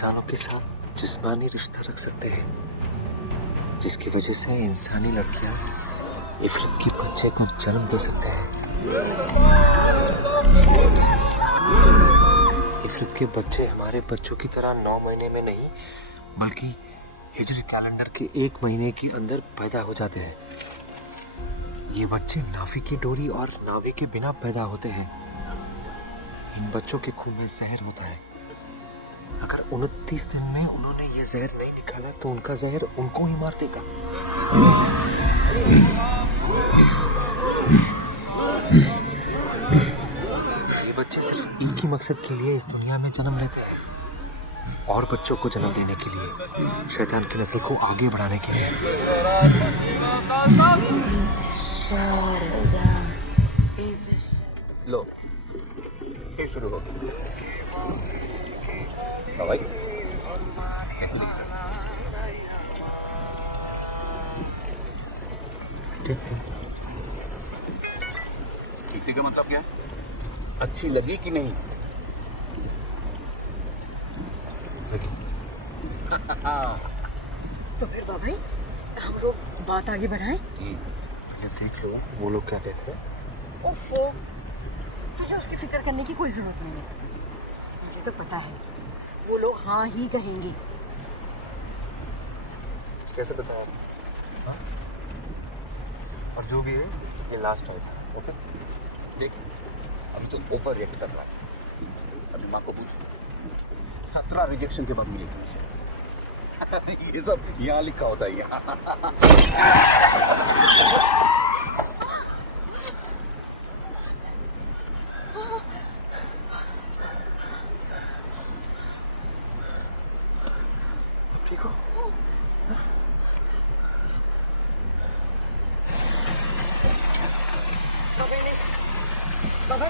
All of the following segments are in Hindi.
इंसानों के साथ जिस्मानी रिश्ता रख सकते हैं, जिसकी वजह से इंसानी लड़कियां इफरत के बच्चे को जन्म दे सकते हैं। इफरत के बच्चे हमारे बच्चों की तरह 9 महीने में नहीं, बल्कि हिजरी कैलेंडर के 1 महीने के अंदर पैदा हो जाते हैं। ये बच्चे नाभि की डोरी और नाभि के बिना पैदा होते हैं। इन बच्चों के खून में जहर होता है। अगर 29 दिन में उन्होंने ये जहर नहीं निकाला तो उनका जहर उनको ही मार देगा। ये बच्चे सिर्फ एक ही मकसद के लिए इस दुनिया में जन्म लेते हैं, और बच्चों को जन्म देने के लिए, शैतान की नस्ल को आगे बढ़ाने के लिए। लो, फिर शुरू हो गया। भाई कैसे लिखते हैं? लिखने का मतलब क्या है? अच्छी लगी कि नहीं? तो फिर बाबा हम लोग बात आगे बढ़ाएं। ये देख लो वो लोग क्या कहते हैं। ओफो, तुझे उसकी फिक्र करने की कोई जरूरत नहीं है। मुझे तो पता है वो लोग हाँ ही कहेंगे। कैसे पता है? हाँ? और जो भी है ये लास्ट टाइम था। ओके देख, अभी तो ओवर रिएक्ट कर रहा है। अभी माँ को पूछो, 17 रिजेक्शन के बाद मिली थी मुझे। ये सब यहाँ लिखा होता है यहाँ। ठीक हो? बाबा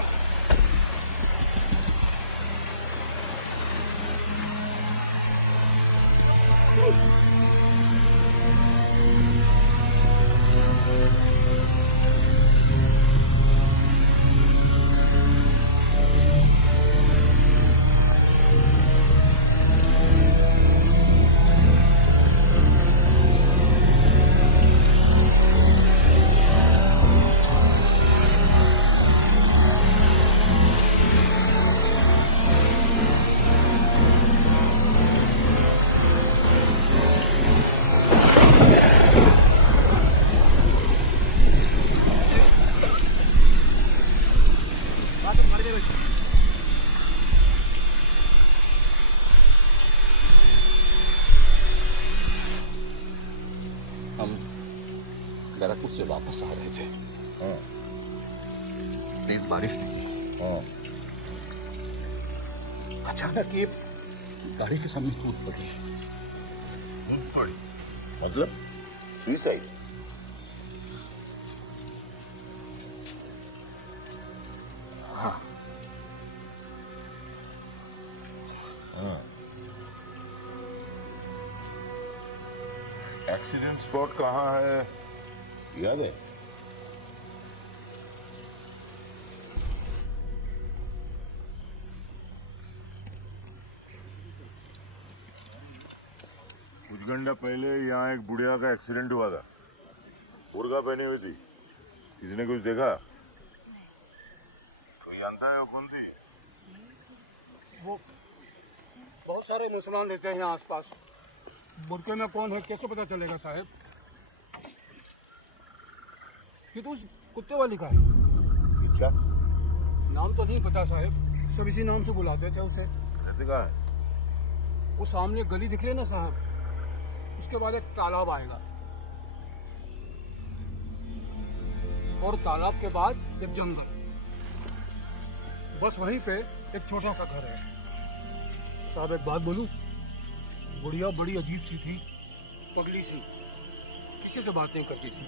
हम बैरकपुर से वापस आ रहे थे। तेज बारिश थी। अचानक ये गाड़ी के सामने कूद पड़ी। मतलब सुसाइड? हाँ, एक्सीडेंट स्पॉट कहाँ है याद है? कुछ घंटा पहले यहाँ एक बुढ़िया का एक्सीडेंट हुआ था। बुर्का पहनी हुई थी। किसी ने कुछ देखा? कोई जानता है वो कौन थी? वो बहुत सारे मुसलमान रहते हैं यहाँ आसपास। बुरके में कौन है कैसे पता चलेगा साहब? ये तो उस कुत्ते वाली का है। किसका? नाम तो नहीं पता साहब, सब इसी नाम से बुलाते थे उसे। रहते कहाँ है? वो सामने गली दिख रही है ना साहब, उसके बाद एक तालाब आएगा, और तालाब के बाद एक जंगल, बस वहीं पे एक छोटा सा घर है। साहब एक बात बोलूं, बुढ़िया बड़ी अजीब सी थी, पगली सी, किसी से बात नहीं करती थी,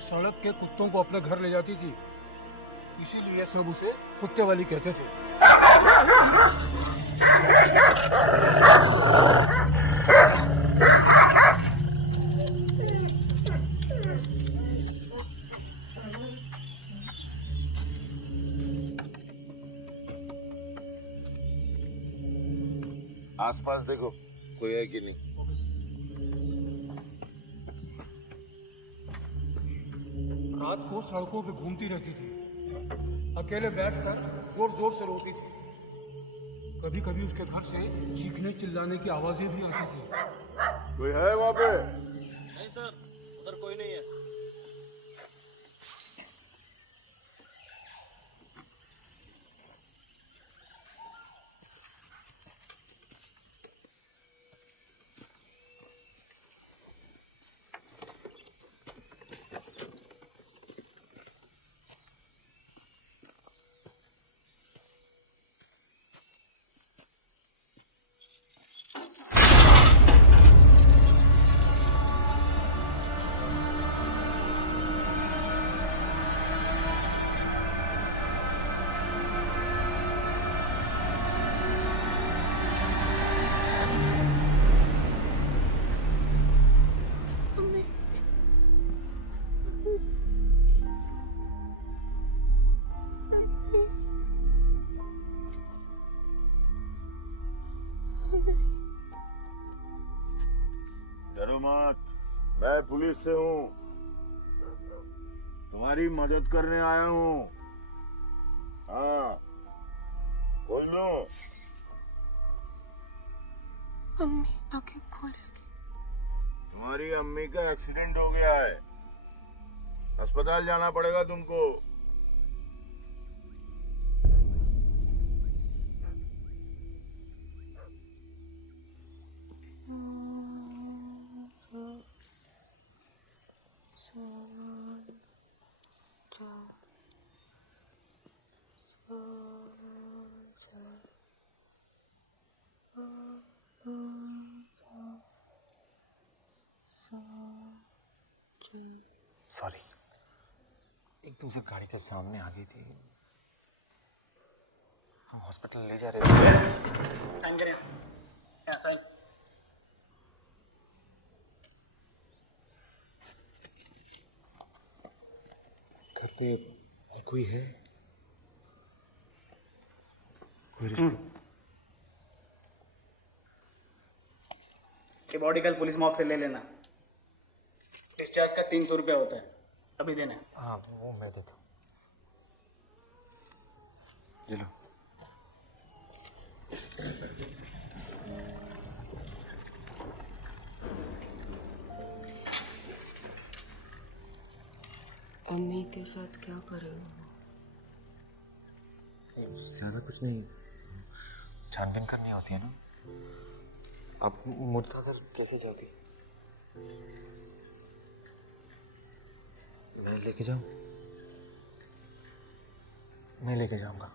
सड़क के कुत्तों को अपने घर ले जाती थी, इसीलिए सब उसे कुत्ते वाली कहते थे। आसपास देखो कोई है कि नहीं। रात को सड़कों पे घूमती रहती थी, अकेले बैठकर जोर जोर से रोती थी। कभी कभी उसके घर से चीखने चिल्लाने की आवाजें भी आती थी। कोई है वहाँ पे? नहीं सर, उधर कोई नहीं है। डरो मत, मैं पुलिस से हूँ, तुम्हारी मदद करने आया हूँ। हाँ, खोल लो। अम्मी आंखें खोलेगी। तुम्हारी अम्मी का एक्सीडेंट हो गया है, अस्पताल जाना पड़ेगा तुमको। सॉरी, एकदम से गाड़ी के सामने आ गई थी। हम हॉस्पिटल ले जा रहे थे। साइन करें। यहाँ साइन। घर पे और कोई है? कोई रिश्ते? कि बॉडी कल पुलिस मॉक से ले लेना। डिस्चार्ज का 300 रुपया होता है, अभी देना है। हाँ, वो मैं देता हूँ। ले लो। अम्मी के साथ क्या करें? ज्यादा कुछ नहीं, छानबीन करनी होती है ना। आप मुर्दा घर कैसे जाओगे? मैं लेके जाऊं? मैं लेके जाऊंगा।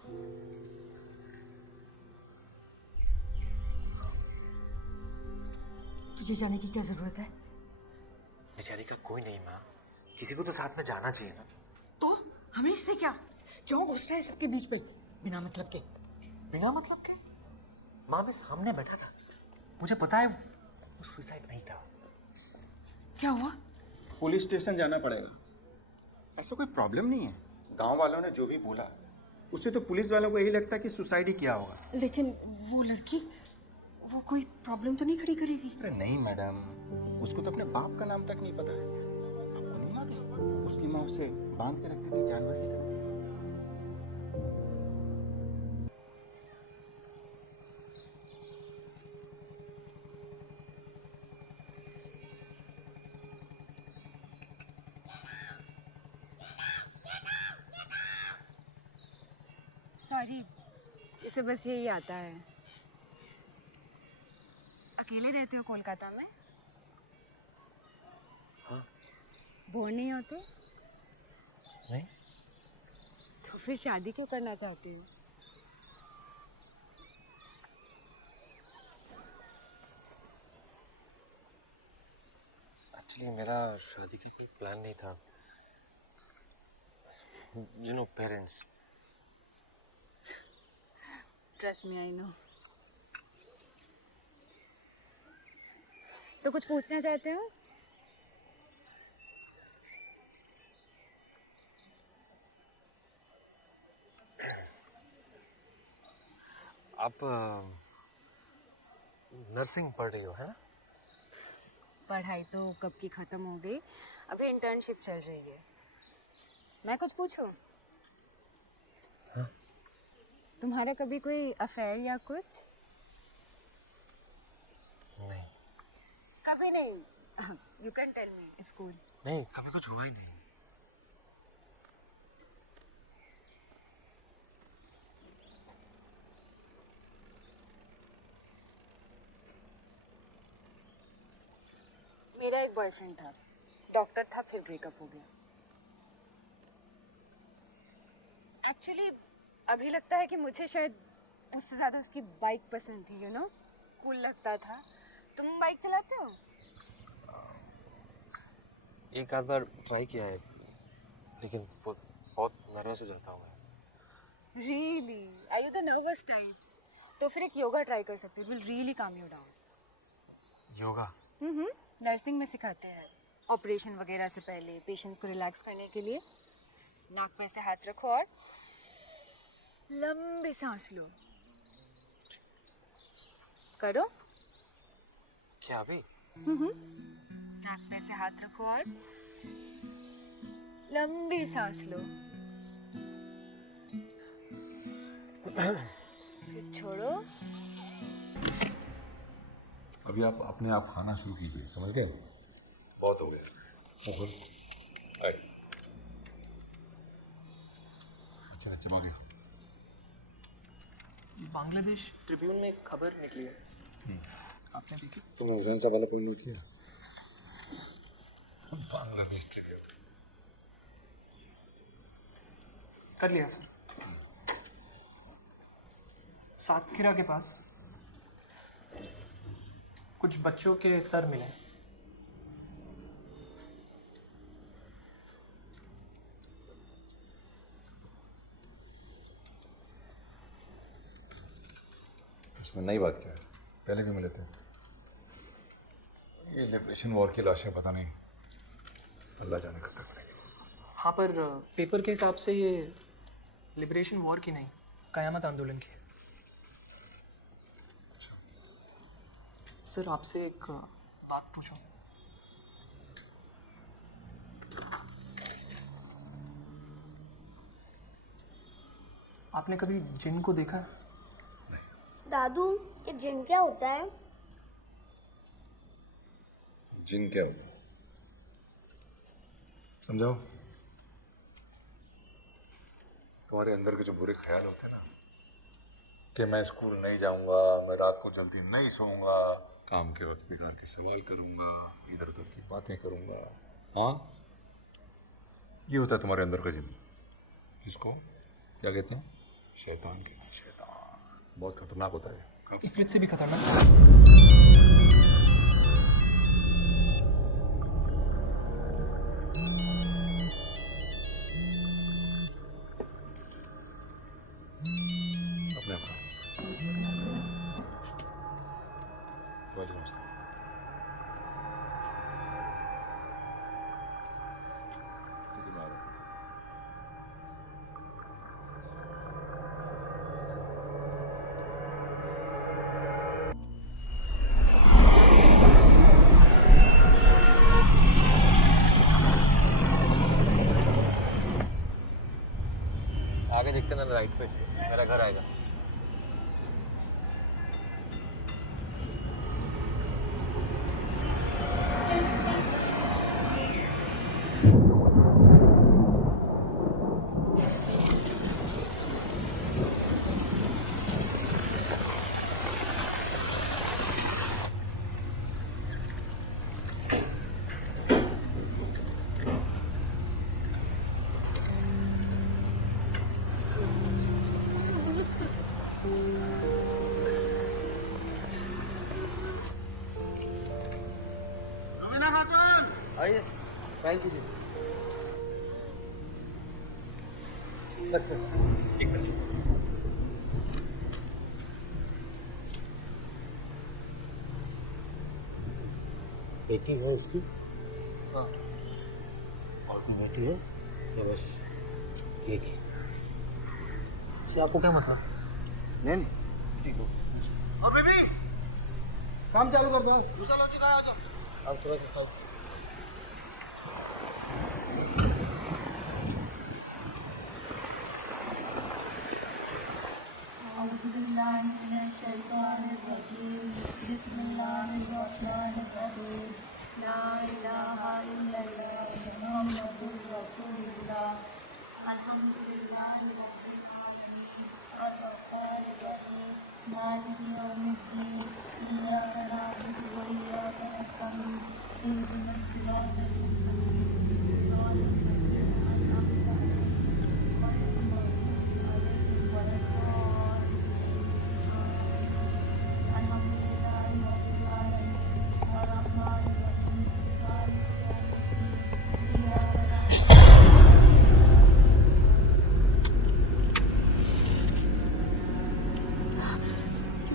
तुझे जाने की क्या जरूरत है? बेचारी का कोई नहीं माँ, किसी को तो साथ में जाना चाहिए ना। तो हमें इससे क्या? क्यों घुस रहा है सबके बीच पे बिना मतलब के? बिना मतलब के? माँ, मैं सामने बैठा था, मुझे पता है वो सुसाइड नहीं था। क्या हुआ? पुलिस स्टेशन जाना पड़ेगा। ऐसा कोई प्रॉब्लम नहीं है। गांव वालों ने जो भी बोला उससे तो पुलिस वालों को यही लगता है कि सुसाइड ही किया होगा। लेकिन वो लड़की, वो कोई प्रॉब्लम तो नहीं खड़ी करेगी? अरे नहीं मैडम, उसको तो अपने बाप का नाम तक नहीं पता है। आपको नहीं मालूम उसकी माँ उसे बांध के रखती थी जानवर की तरह। सॉरी, इसे बस यही आता है। अकेले रहते हो कोलकाता में? हाँ। बोर नहीं होते? नहीं। तो फिर शादी क्यों करना चाहती हो? एक्चुअली मेरा शादी का कोई प्लान नहीं था। You know, parents. Trust me, I know. तो कुछ पूछना चाहते हो? आप नर्सिंग पढ़ रही हो है ना? पढ़ाई तो कब की खत्म हो गई, अभी इंटर्नशिप चल रही है। मैं कुछ पूछूं? हाँ? तुम्हारा कभी कोई अफेयर या कुछ? नहीं। कभी नहीं? You can tell me, it's cool. नहीं, कभी कुछ हुआ ही नहीं। मेरा एक बॉयफ्रेंड था, डॉक्टर था, फिर ब्रेकअप हो गया। एक्चुअली अभी लगता है कि मुझे शायद उससे ज़्यादा उसकी बाइक पसंद थी, यू नो, कूल लगता था। तुम बाइक चलाते हो? एक आध बार ट्राई किया है, लेकिन बहुत नर्वस हो जाता हूँ मैं। Really? Are you the nervous types? तो फिर एक योगा ट्राई कर सकते हो, it will really calm you down. Yoga? Nursing में सिखाते हैं, ऑपरेशन वगैरह से पहले पेशेंट्स को रिलैक्स करने के लिए। नाक पे से हाथ रखो और लंबी सांस लो। करो। क्या अभी? नाक पे से हाथ रखो और लंबी सांस लो। फिर छोड़ो। अभी आप अपने आप खाना शुरू कीजिए, समझ गए? बहुत हो गया। आए। अच्छा, चला गया। बांग्लादेश ट्रिब्यून में एक खबर निकली है, आपने देखी? तुमने हुसैन साहब वाला पॉइंट नोट किया? बांग्लादेश ट्रिब्यून कर लिया सर। सातखीरा के पास कुछ बच्चों के सर मिले। इसमें नई बात क्या है? पहले भी मिले थे। ये लिबरेशन वॉर की लाशें पता नहीं अल्लाह जाने कब तक मिलेगी। हाँ, पर पेपर के हिसाब से ये लिबरेशन वॉर की नहीं, कयामत आंदोलन की है। सर, आपसे एक बात पूछूं? आपने कभी जिन को देखा है? दादू, ये जिन क्या होता है? जिन क्या होता है समझाओ। तुम्हारे अंदर के जो बुरे ख्याल होते हैं ना, कि मैं स्कूल नहीं जाऊंगा, मैं रात को जल्दी नहीं सोऊंगा, काम के वक्त बेकार के सवाल करूंगा, इधर उधर की बातें करूंगा, हाँ, ये होता है तुम्हारे अंदर का जिन, जिसको क्या कहते हैं? शैतान कहते हैं। शैतान बहुत खतरनाक होता है। इफरित से भी खतरनाक। अपने अपना वालेकुम अस्सलाम। ठीक है, मैं आ रहा हूँ। आगे देखते ना, राइट पे मेरा घर आएगा। आइए, फाइल कीजिए। बस बस, ठीक है। बेटी है उसकी? हाँ। और कोई बेटी है या बस एक ही? आपको क्या मतलब? नहीं, ठीक हो। और बेबी, काम चालू कर दो। दूसरा लॉजिक आया जाओ। अब थोड़ा सा साइड।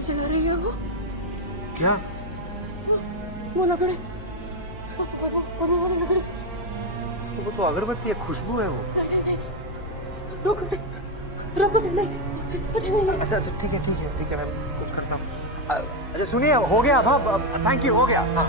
चला रही है वो? क्या? वो लकड़ी, वो लकड़ी। वो तो अगरबत्ती है, खुशबू है वो। रोको से नहीं, मुझे नहीं। अच्छा ठीक है मैं कुछ करना। अच्छा सुनिए, हो गया अब थैंक यू, हो गया। हाँ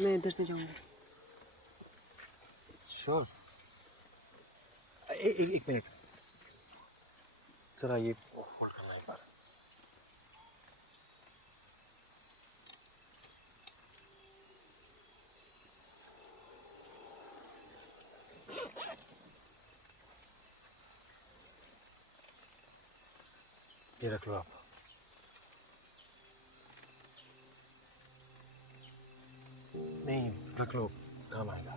मैं इधर से जाऊंगी। श्योर। एक मिनट जरा ये होल्ड करना एक बार। ये रख लो आप। नहीं रख लो, काम आएगा।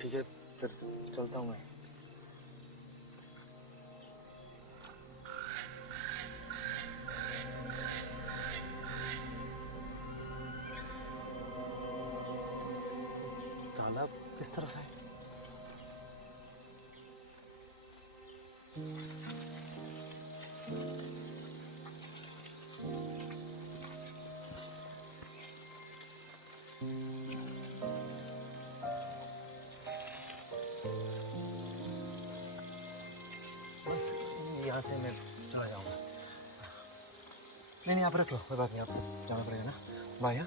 ठीक है फिर चलता हूँ मैं। ताला किस तरफ है? बस यहाँ से मैं चला जाऊँगा। नहीं आप रख लो, कोई बात नहीं, आप जाना पड़ेगा ना। बाय।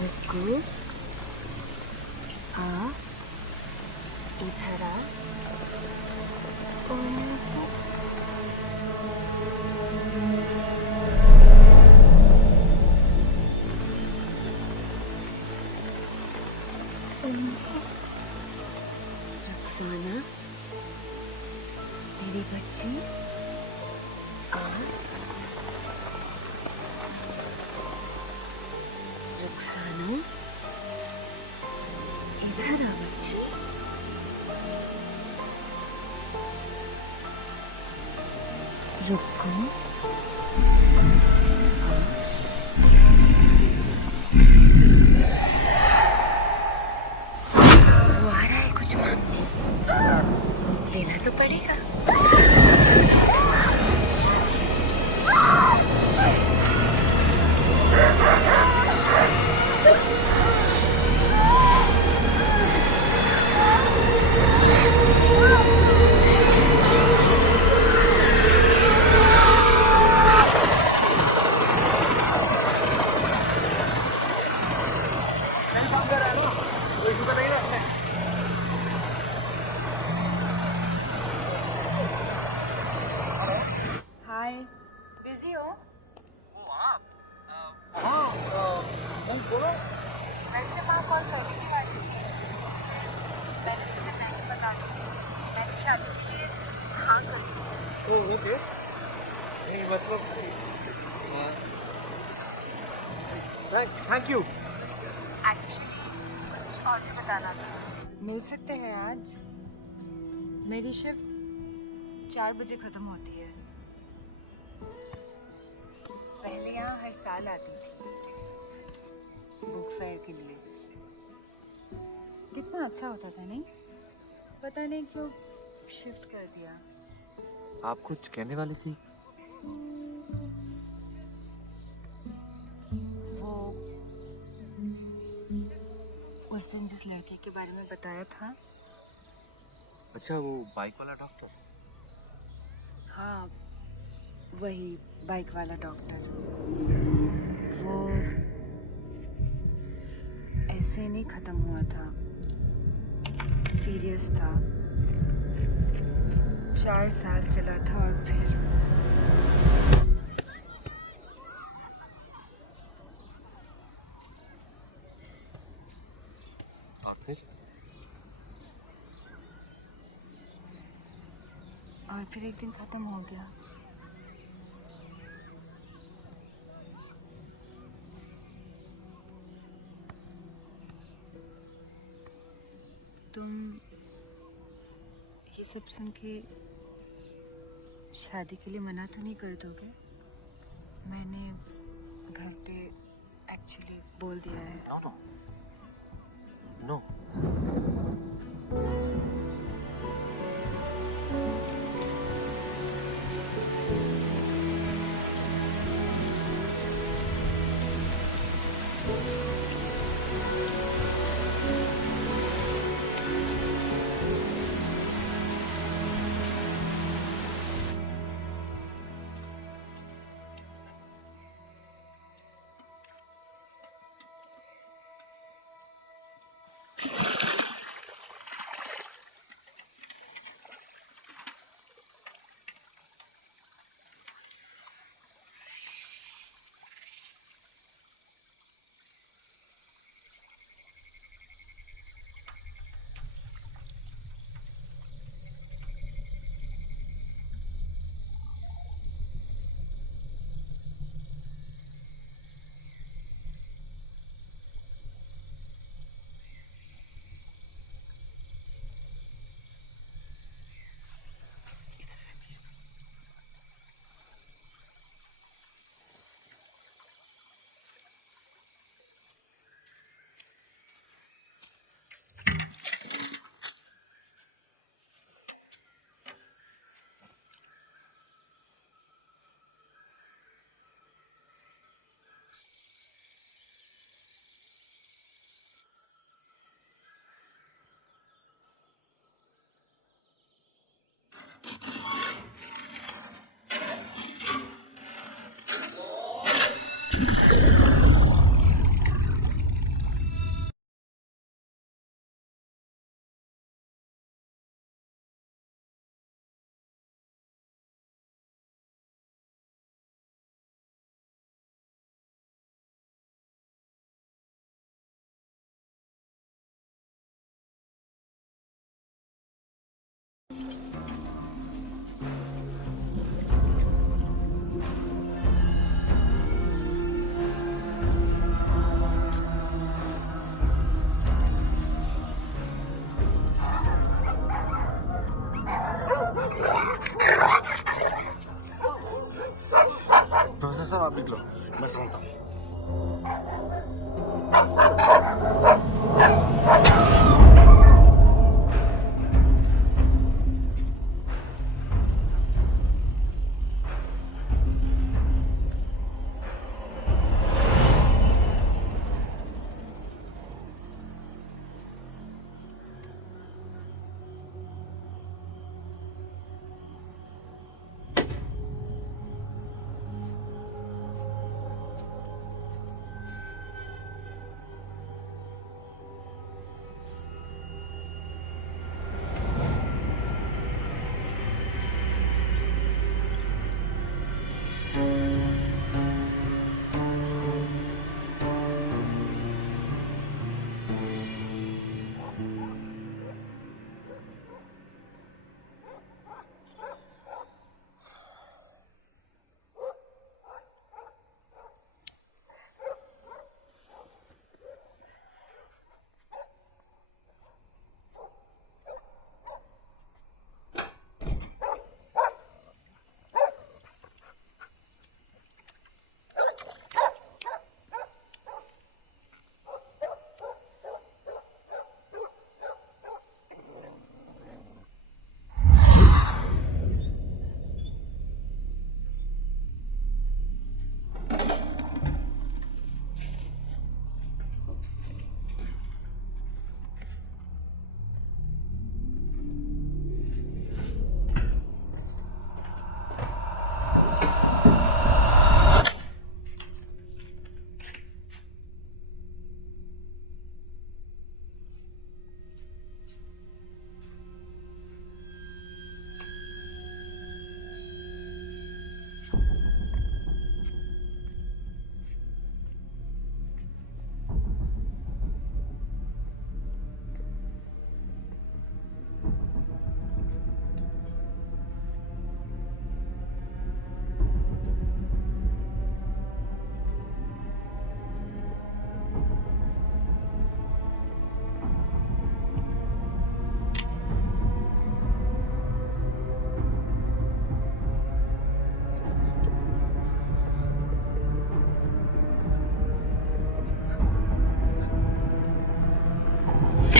रुको, आ इधर आ। रक्साना मेरी बच्ची, आ। रक्साना इधर आ बच्ची। रुको, वो आ रहा है कुछ मांगने, लेना तो पड़ेगा। बिजी हो? बोलो। वैसे माँ कॉल कर रही थी आज। मैंने सोचा मैं भी बता दूँ। मैंने शादी के लिए हाँ कर दी। Oh okay. नहीं मतलब थैंक यू। एक्चुअली कुछ और भी बताना था। मिल सकते हैं आज? मेरी शिफ्ट 4 बजे खत्म होती है। पहले यहाँ हर साल आती थी बुक फेयर के लिए। कितना अच्छा होता था नहीं? पता नहीं क्यों शिफ्ट कर दिया। आप कुछ कहने वाली थी? वो उस दिन जिस लड़के के बारे में बताया था। अच्छा वो बाइक वाला डॉक्टर। हाँ वही बाइक वाला डॉक्टर। वो ऐसे नहीं खत्म हुआ था, सीरियस था। 4 साल चला था और फिर एक दिन खत्म हो गया। तुम ये सब सुन के शादी के लिए मना तो नहीं कर दोगे? मैंने घर पे एक्चुअली बोल दिया है। No no. प्रोफेसर साहब आप लिख लो, मैं समझता हूँ।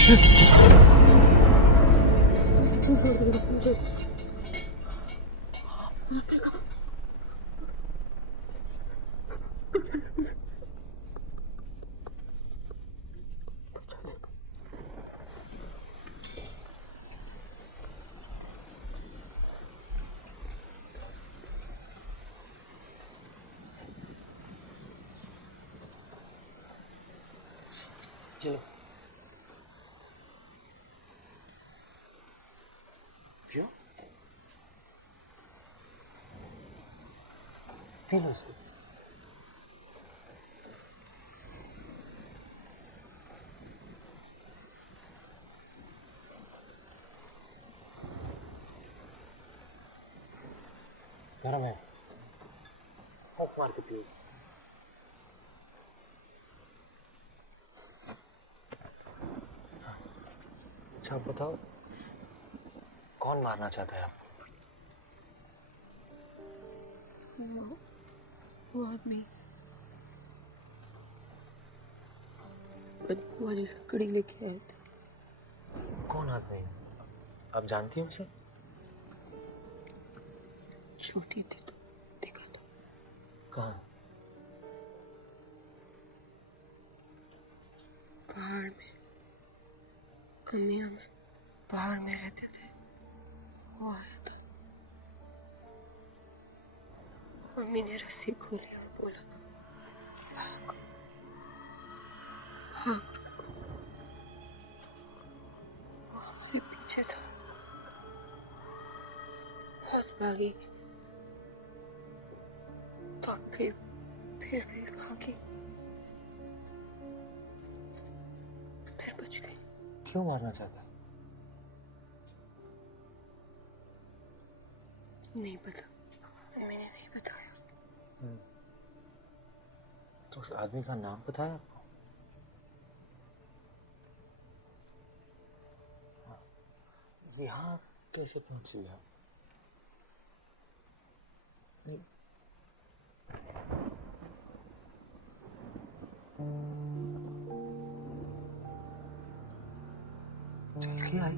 चलो क्यों पी लो इसको। गरम है, हॉक मार के पियो। अच्छा आप बताओ, कौन मारना चाहता है आपको? वो आदमी बदबू वाली लकड़ी लेके आए थे। कौन आदमी? आप जानती हैं उसे? छोटी थी तो देखा था। कहाँ? पहाड़ में, अम्मी हम पहाड़ में रहते थे, वो आया था। मम्मी ने रस्सी खोली और बोला भागो, भागो। वो हमारे पीछे था, बहुत भागी, तो फिर भी भागी, फिर बच गई। क्यों मारना चाहता है? नहीं पता, मम्मी ने नहीं बताया। तो उस आदमी का नाम पता है आपको? यहाँ कैसे पहुंची आप? जल्दी आई।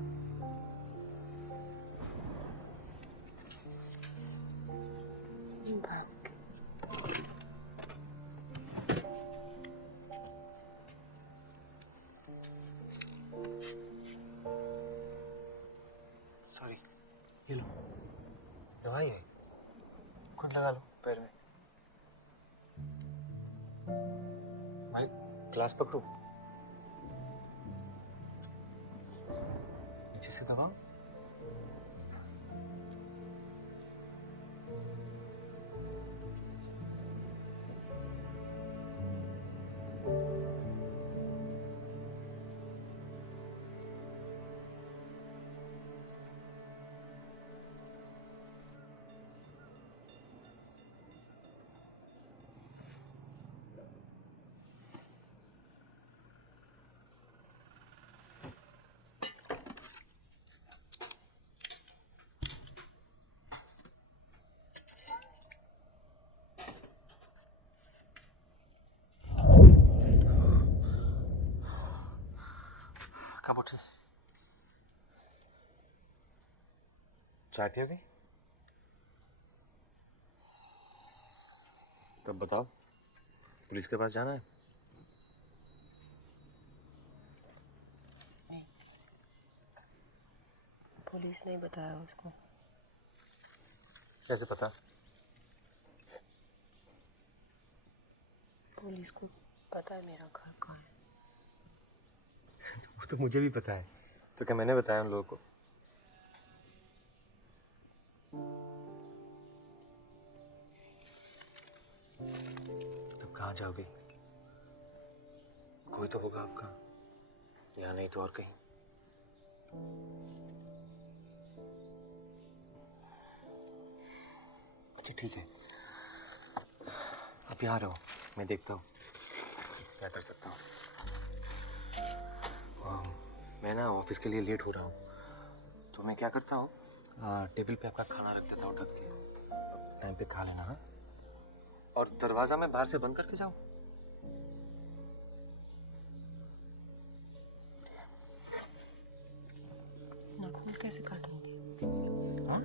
सॉरी, ये लो दवाई है, खुद लगा लो पैर में। भाई ग्लास पकड़ो, नीचे से दबाओ। कब उठे? चाय पियोगे? तब बताओ, पुलिस के पास जाना है? पुलिस नहीं बताया उसको। कैसे पता? पुलिस को पता है मेरा घर कहाँ है। वो तो मुझे भी पता है, तो क्या मैंने बताया उन लोगों को? तब कहाँ जाओगे? कोई तो होगा आपका, यहाँ नहीं तो और कहीं। अच्छा ठीक है, आप यहाँ रहो, मैं देखता हूँ क्या कर सकता हूँ। मैं ना ऑफिस के लिए लेट हो रहा हूँ, तो मैं क्या करता हूँ, टेबल पे आपका खाना रखता था उठा के, टाइम पे खा लेना है। और दरवाजा मैं बाहर से बंद करके जाऊँ? नाखून कैसे काटूंगी? हाँ?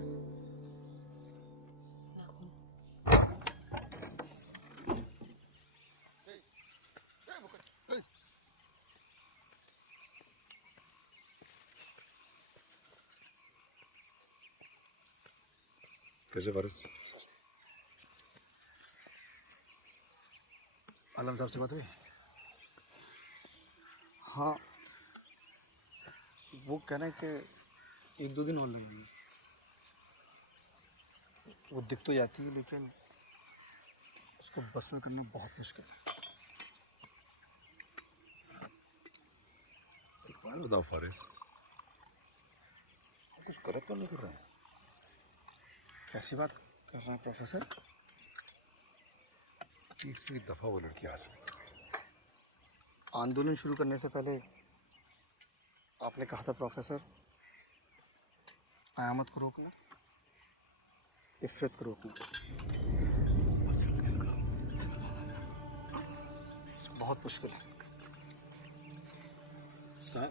नाखून कैसे फारिस? आलम साहब से बात हुई? हाँ, वो कह रहे हैं कि 1-2 दिन और लगेंगे। वो दिख तो जाती है लेकिन उसको बस में करना बहुत मुश्किल है। एक बात बताओ फारिस, हम कुछ गलत तो नहीं कर रहे हैं? कैसी बात कर रहे हैं प्रोफेसर? 30वीं दफा वो लड़की हासिल कर गई। आंदोलन शुरू करने से पहले आपने कहा था प्रोफेसर, कयामत को रोकना, इफ़्फ़त को रोकना। बहुत मुश्किल है सर।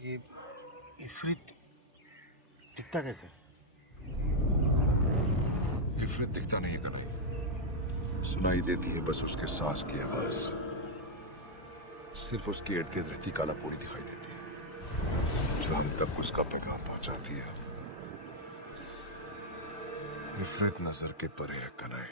ये इफरित दिखता कैसे? इफरत दिखता नहीं है कनाई, सुनाई देती है बस उसके सांस की आवाज। सिर्फ उसके इर्द गिर्द रहती काला पूरी दिखाई देती है जो हम तक उसका पैगाम पहुंचाती है। इफरत नजर के परे है कनाई।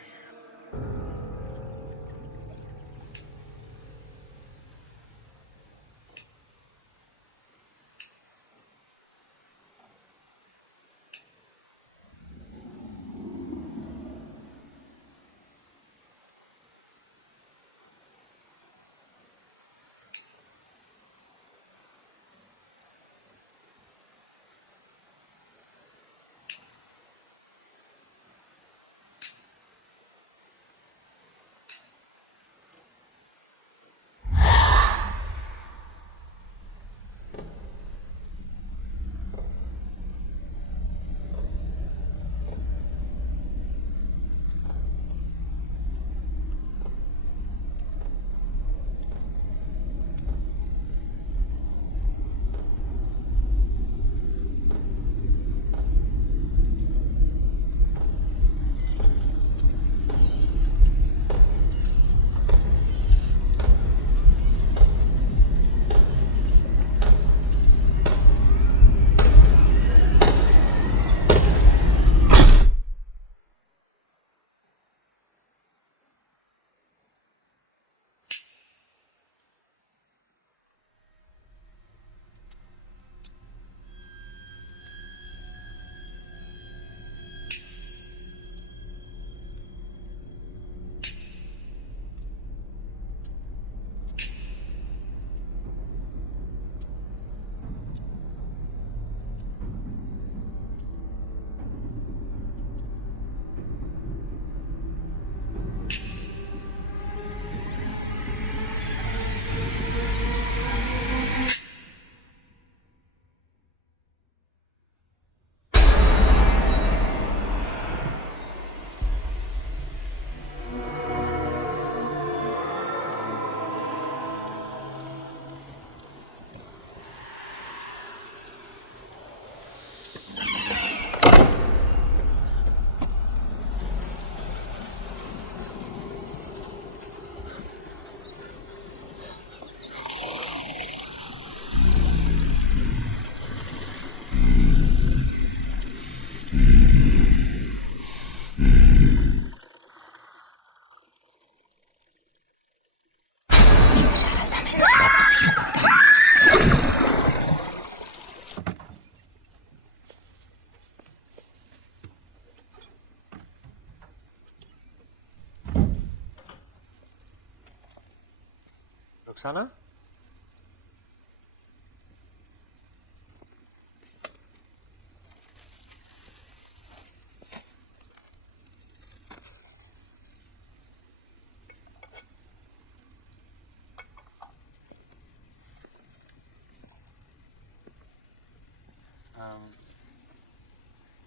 रुखसाना,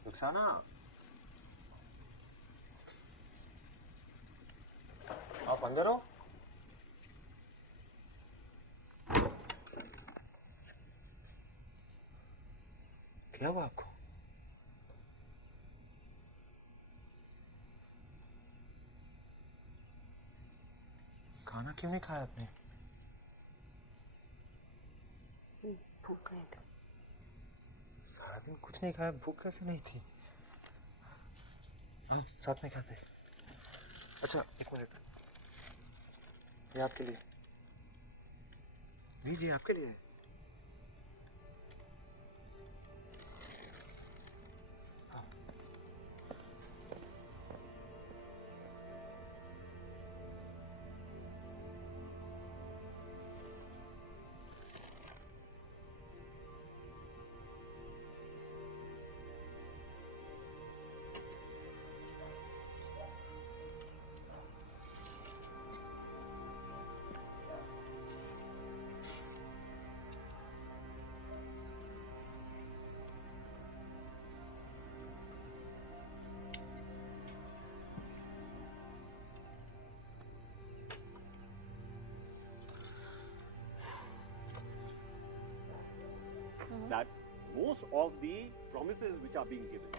रुखसाना, आप अंदर हो? क्या हुआ आपको? खाना क्यों नहीं खाया आपने? भूख नहीं थी। सारा दिन कुछ नहीं खाया, भूख कैसे नहीं थी? हाँ, साथ में खाते। अच्छा, एक मिनट, ये आपके लिए, लीजिए, आपके लिए। that most of the promises which are being given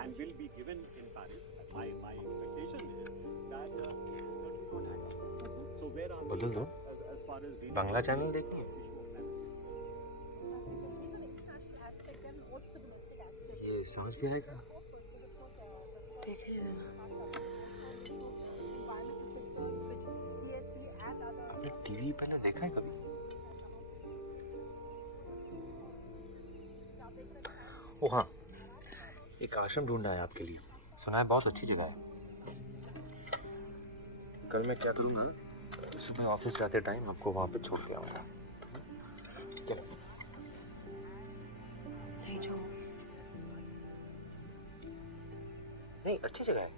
and will be given in Paris, my expectation is that certainly not happen. So where are बदल दो, as far as Bangla channel देखनी है। ये समझ भी आएगा। देखिए आपने टीवी पहले देखा है कभी? ओ हाँ, एक आश्रम ढूंढा है आपके लिए, सुना है बहुत अच्छी जगह है। कल मैं क्या करूँगा, सुबह ऑफिस जाते टाइम आपको वहाँ पे छोड़ के आऊँगा। क्या? नहीं जो नहीं, अच्छी जगह है।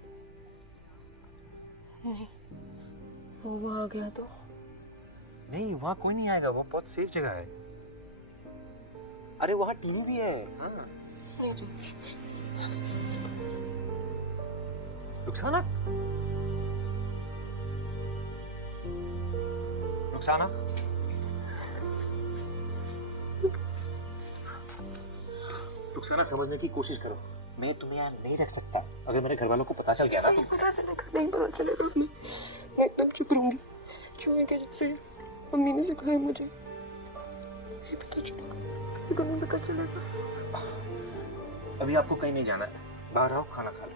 नहीं, वो आ गया तो नहीं, वहाँ कोई नहीं आएगा, वो बहुत सेफ जगह है। अरे वहाँ टीवी भी है। हाँ नहीं जो रुखसाना, रुखसाना, रुखसाना समझने की कोशिश करो, मैं तुम्हें यहाँ नहीं रख सकता। अगर मेरे घर वालों को पता चल गया ना, पता चलेगा नहीं पता चलेगा, मैं एकदम चुप रहूंगी। क्यों है कि जैसे मम्मी ने सिखाया मुझे, नहीं पता चलेगा, किसी को नहीं पता चलेगा। अभी आपको कहीं नहीं जाना है, बाहर आओ, खाना खा लो।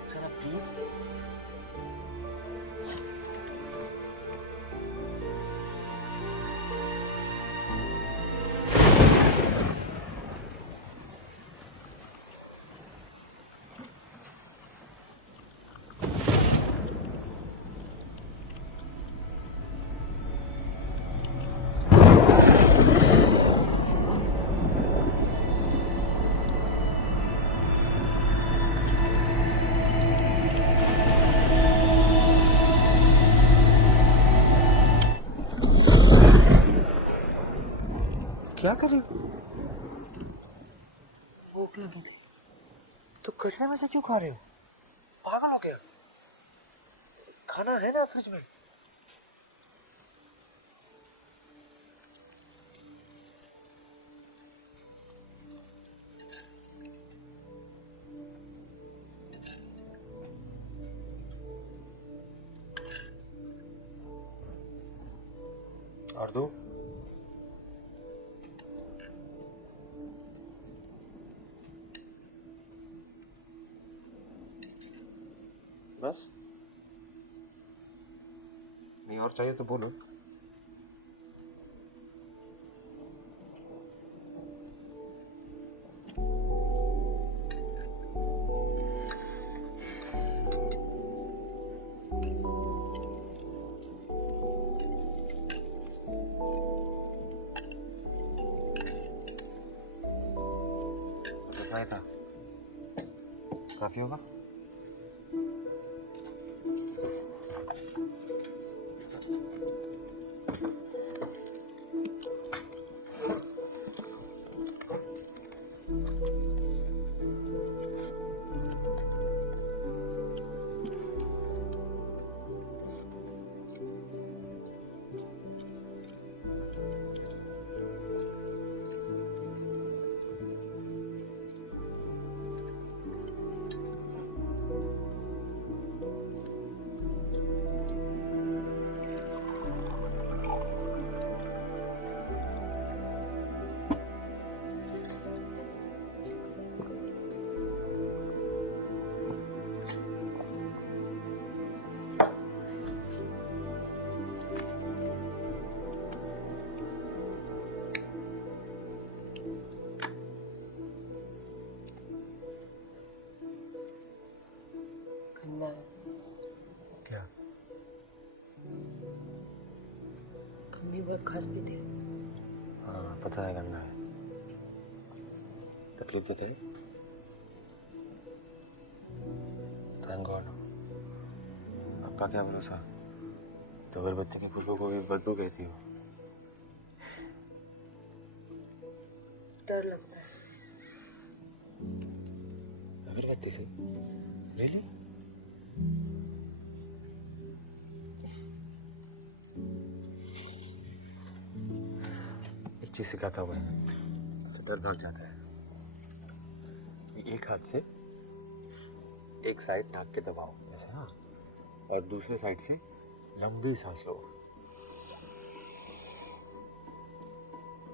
रुखसाना प्लीज। क्या कर रही हो? भूख लगी थी तो कचरे में से क्यों खा रहे हो? पागल हो क्या? खाना है ना फ्रिज में। और दो। बस? नहीं और चाहिए तो बोलो। था काफी होगा। गंगा क्या? अम्मी बहुत खांसती थी। हाँ पता है, गंगा है। तकलीफ तो थे। Thank God. आपका क्या भरोसा, तो अगरबत्ती की खुशबू को भी बदबू कहती हो। डर लगता है। अगरबत्ती से? रियली? एक चीज सिखाता हुआ है, इससे डर भाग जाता है। एक हाथ से एक साइड नाक के दबाओ ऐसे, हाँ, और दूसरे साइड से लंबी सांस लो,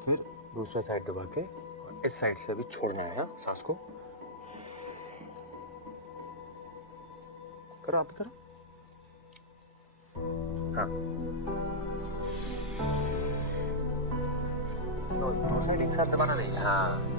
फिर दूसरा साइड दबा के और इस साइड से भी छोड़ना है, हाँ, सांस को। करो, आप भी करो। हाँ, दो साइड एक साथ दबाना नहीं। हाँ,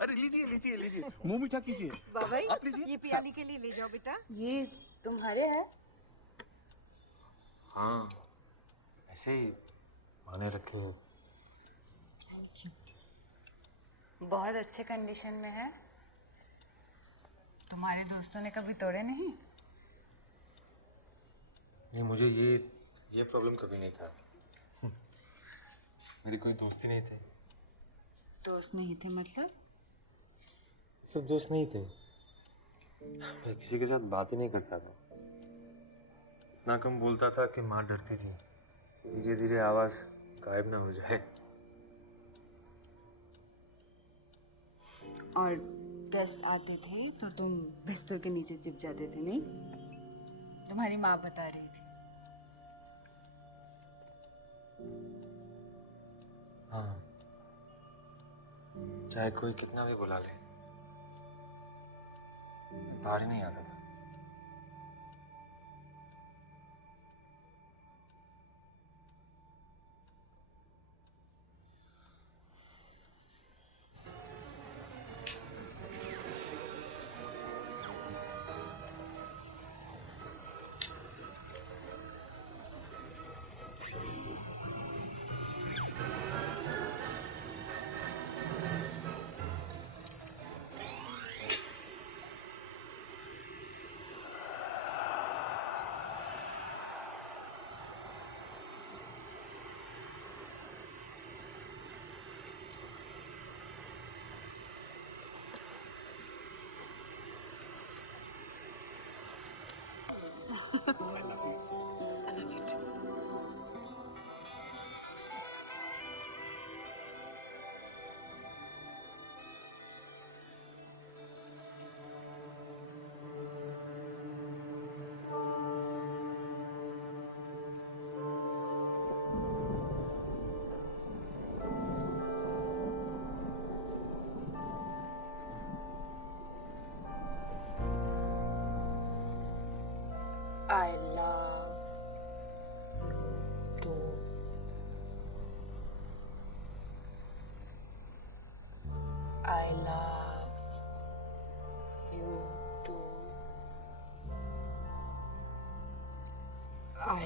अरे लीजिए लीजिए लीजिए, मुंह मीठा कीजिए। बाबा आप लीजिए। ये पियाली के लिए ले जाओ बेटा। ये तुम्हारे है? हाँ, ऐसे ही माने रखे हो। बहुत अच्छे कंडीशन में है। तुम्हारे दोस्तों ने कभी तोड़े नहीं? नहीं, मुझे ये प्रॉब्लम कभी नहीं था। मेरी कोई दोस्त ही नहीं थे। दोस्त नहीं थे मतलब? सब दोस्त नहीं थे। मैं किसी के साथ बात ही नहीं करता था। इतना कम बोलता था कि माँ डरती थी धीरे धीरे आवाज गायब ना हो जाए। और 10 आते थे तो तुम बिस्तर के नीचे छिप जाते थे, नहीं? तुम्हारी माँ बता रही थी। हाँ, चाहे कोई कितना भी बुला ले, मैं बाहर ही नहीं आता था। I love you. I love you too.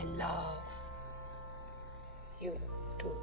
I love you too.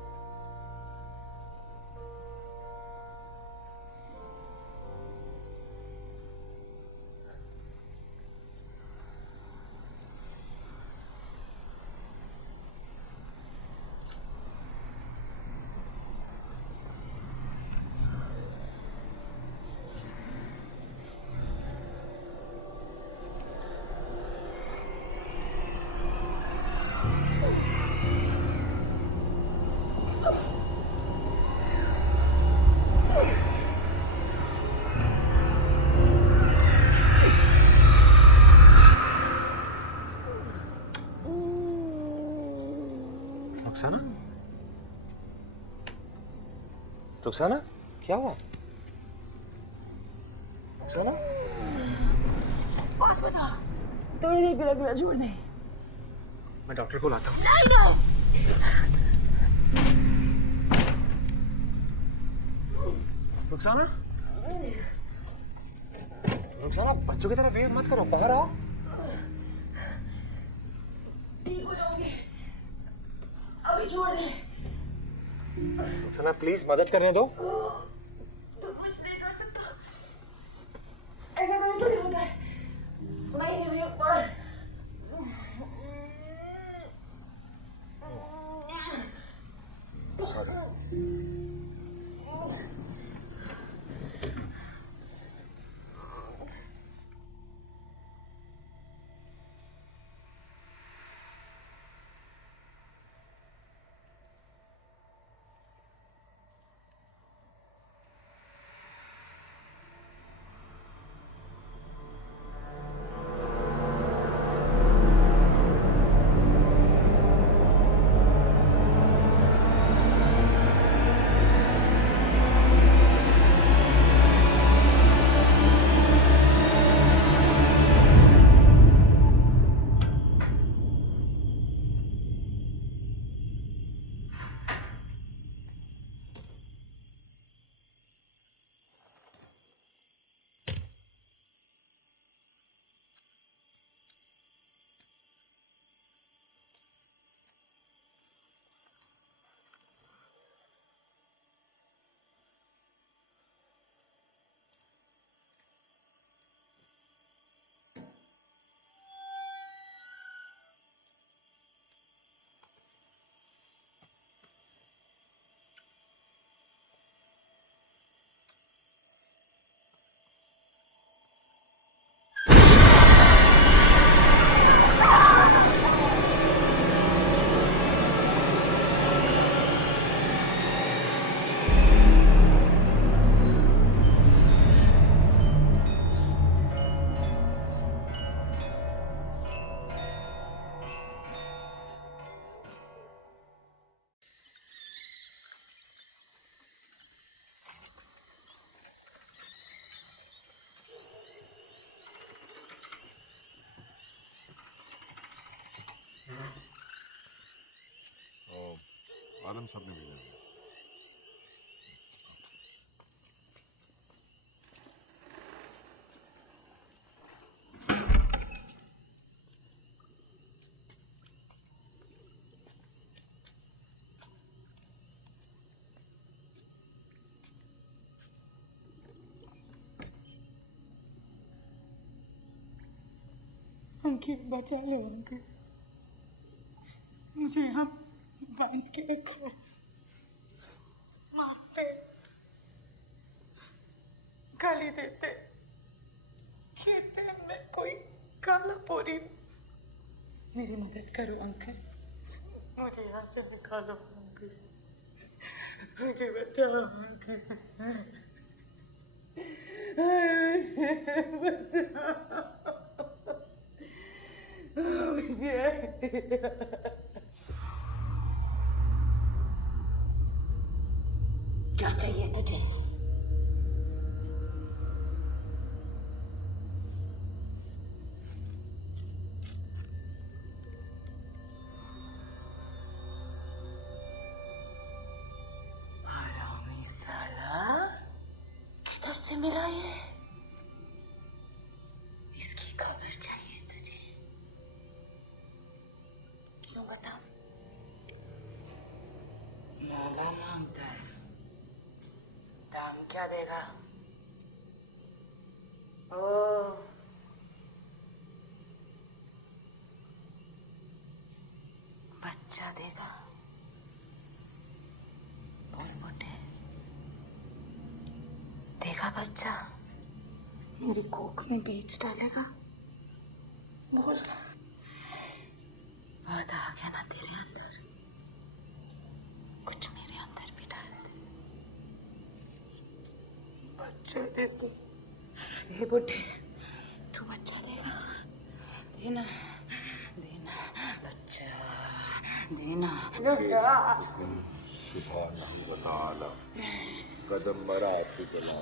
Rukhsana, Rukhsana, क्या हुआ? रुखसाना, बस बता, थोड़ी देर के लिए छोड़ दे। मैं डॉक्टर को लाता हूँ। रुखसाना, रुखसाना, बच्चों की तरह बिहेव मत करो, बाहर आओ। ठीक हो जाओगे, अभी छोड़ दे। रुखसाना प्लीज मदद करने दो। तू कुछ नहीं कर सकता, ऐसा कभी थोड़ी होता है। महीने में एक बार। आलम साहब ने भेजा। अंकित बचा लो अंकल, मुझे यहाँ बांध के रखो, मारते, गाली देते, कहते मैं कोई काला पोरी। मेरी मदद करो अंकल, मुझे यहाँ से निकालो अंकल, मुझे बचाओ अंकल, क्या चाहिए तुझे? हरामी साला, किधर से मिला ये? इसकी खबर चाहिए तुझे? नाम क्या देगा? ओ, बच्चा देगा। बोल मोटे, देगा बच्चा? मेरी कोख में बीज डालेगा? बोल। बहुत आ गया ना तेरे अंदर, कुछ मेरे अंदर भी डाल दे। बच्चा दे दे। ये बुढ़े, तू बच्चा देगा? देना, देना बच्चा, देना। सुभान ताला कदम मरा आपके कलाम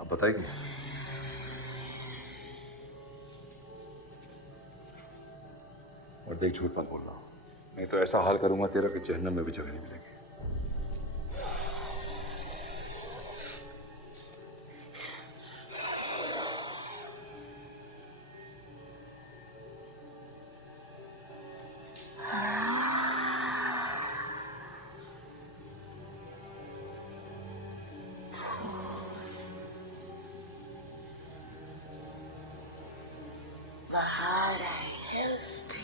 अब बताएगी और देख झूठ मत बोलना, नहीं तो ऐसा हाल करूंगा तेरा कि जहन्नम में भी जगह नहीं मिलेगी। बाहर आए है उसपे।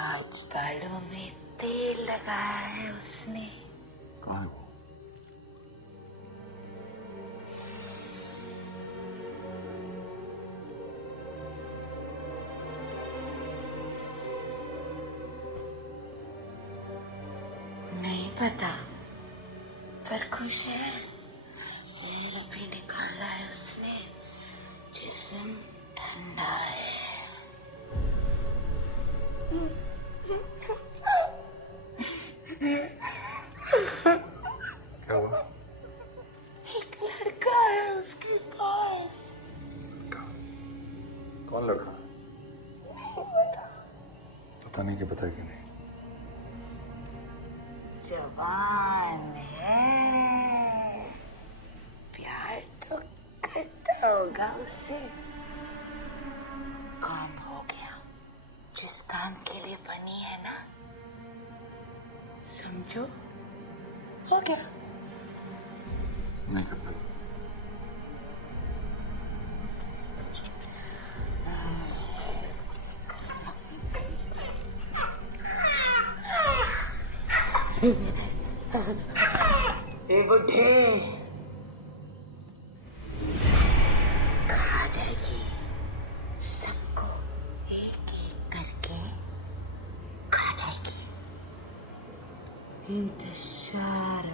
आज बालों में तेल लगाया है उसने। कहाँ है वो? नहीं पता, पर खुश है। सिर भी निकाला है उसने, जिस्म ठंडा है। क्या हुआ? एक लड़का है उसके पास। कौन लड़का? पता नहीं कि बताएगी नहीं। जवान है, प्यार तो करता होगा उससे। काम हो गया, जिस काम के लिए बनी है ना, समझो, हो गया। नहीं करता। ए बुढ़े, खा जाएगी सबको, एक एक करके खा जाएगी। इंतशार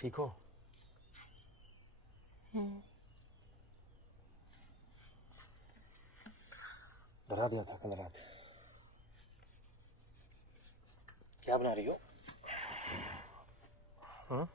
ठीक हो? डरा दिया था कल रात। क्या बना रही हो? हाँ?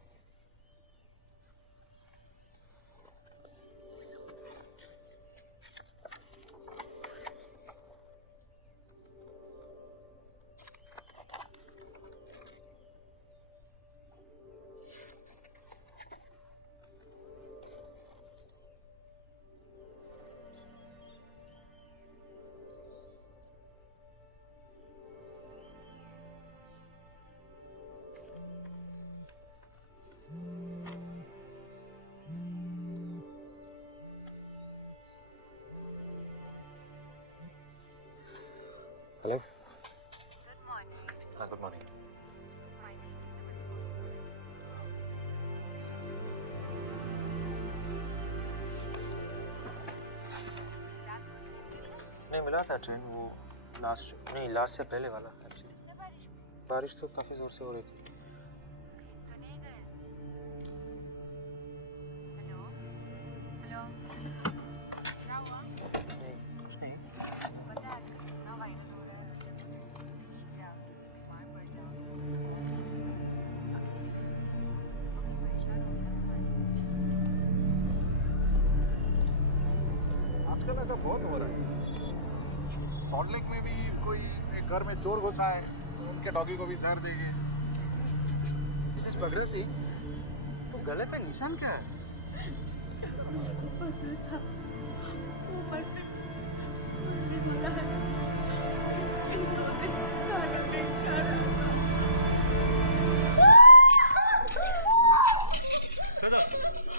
Hello, good morning. हाँ गुड मॉर्निंग। नहीं मिला था ट्रेन, वो लास्ट से पहले वाला एक्चुअली। बारिश तो काफ़ी ज़ोर से हो रही थी। तो नहीं गए? हेलो हेलो, क्या हुआ? नहीं कुछ नहीं। पता है आजकल कितना वायरल हो रहा है, भीग जाओ, बीमार पड़ जाओ। मम्मी परेशान हो गया तुम्हारी। आजकल ऐसा बहुत हो रहा है। सॉल्ट लेक में भी कोई एक घर में चोर घुसा है, तो उनके डॉगी को भी जहर देंगे। मिसेस बगड़ल सिंह, तो गले पे निशान क्या है?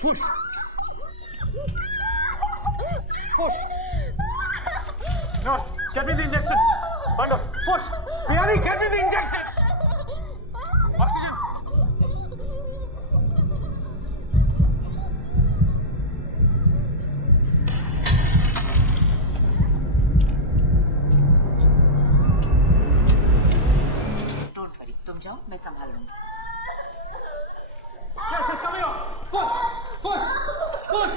Push! Push! Nurse, get me the injection! Find us! Push! Biyani, get me the injection! Oxygen! Don't worry, तुम जाओ, मैं संभाल लूंगी। Yes, it's coming up! Push! Push! Push!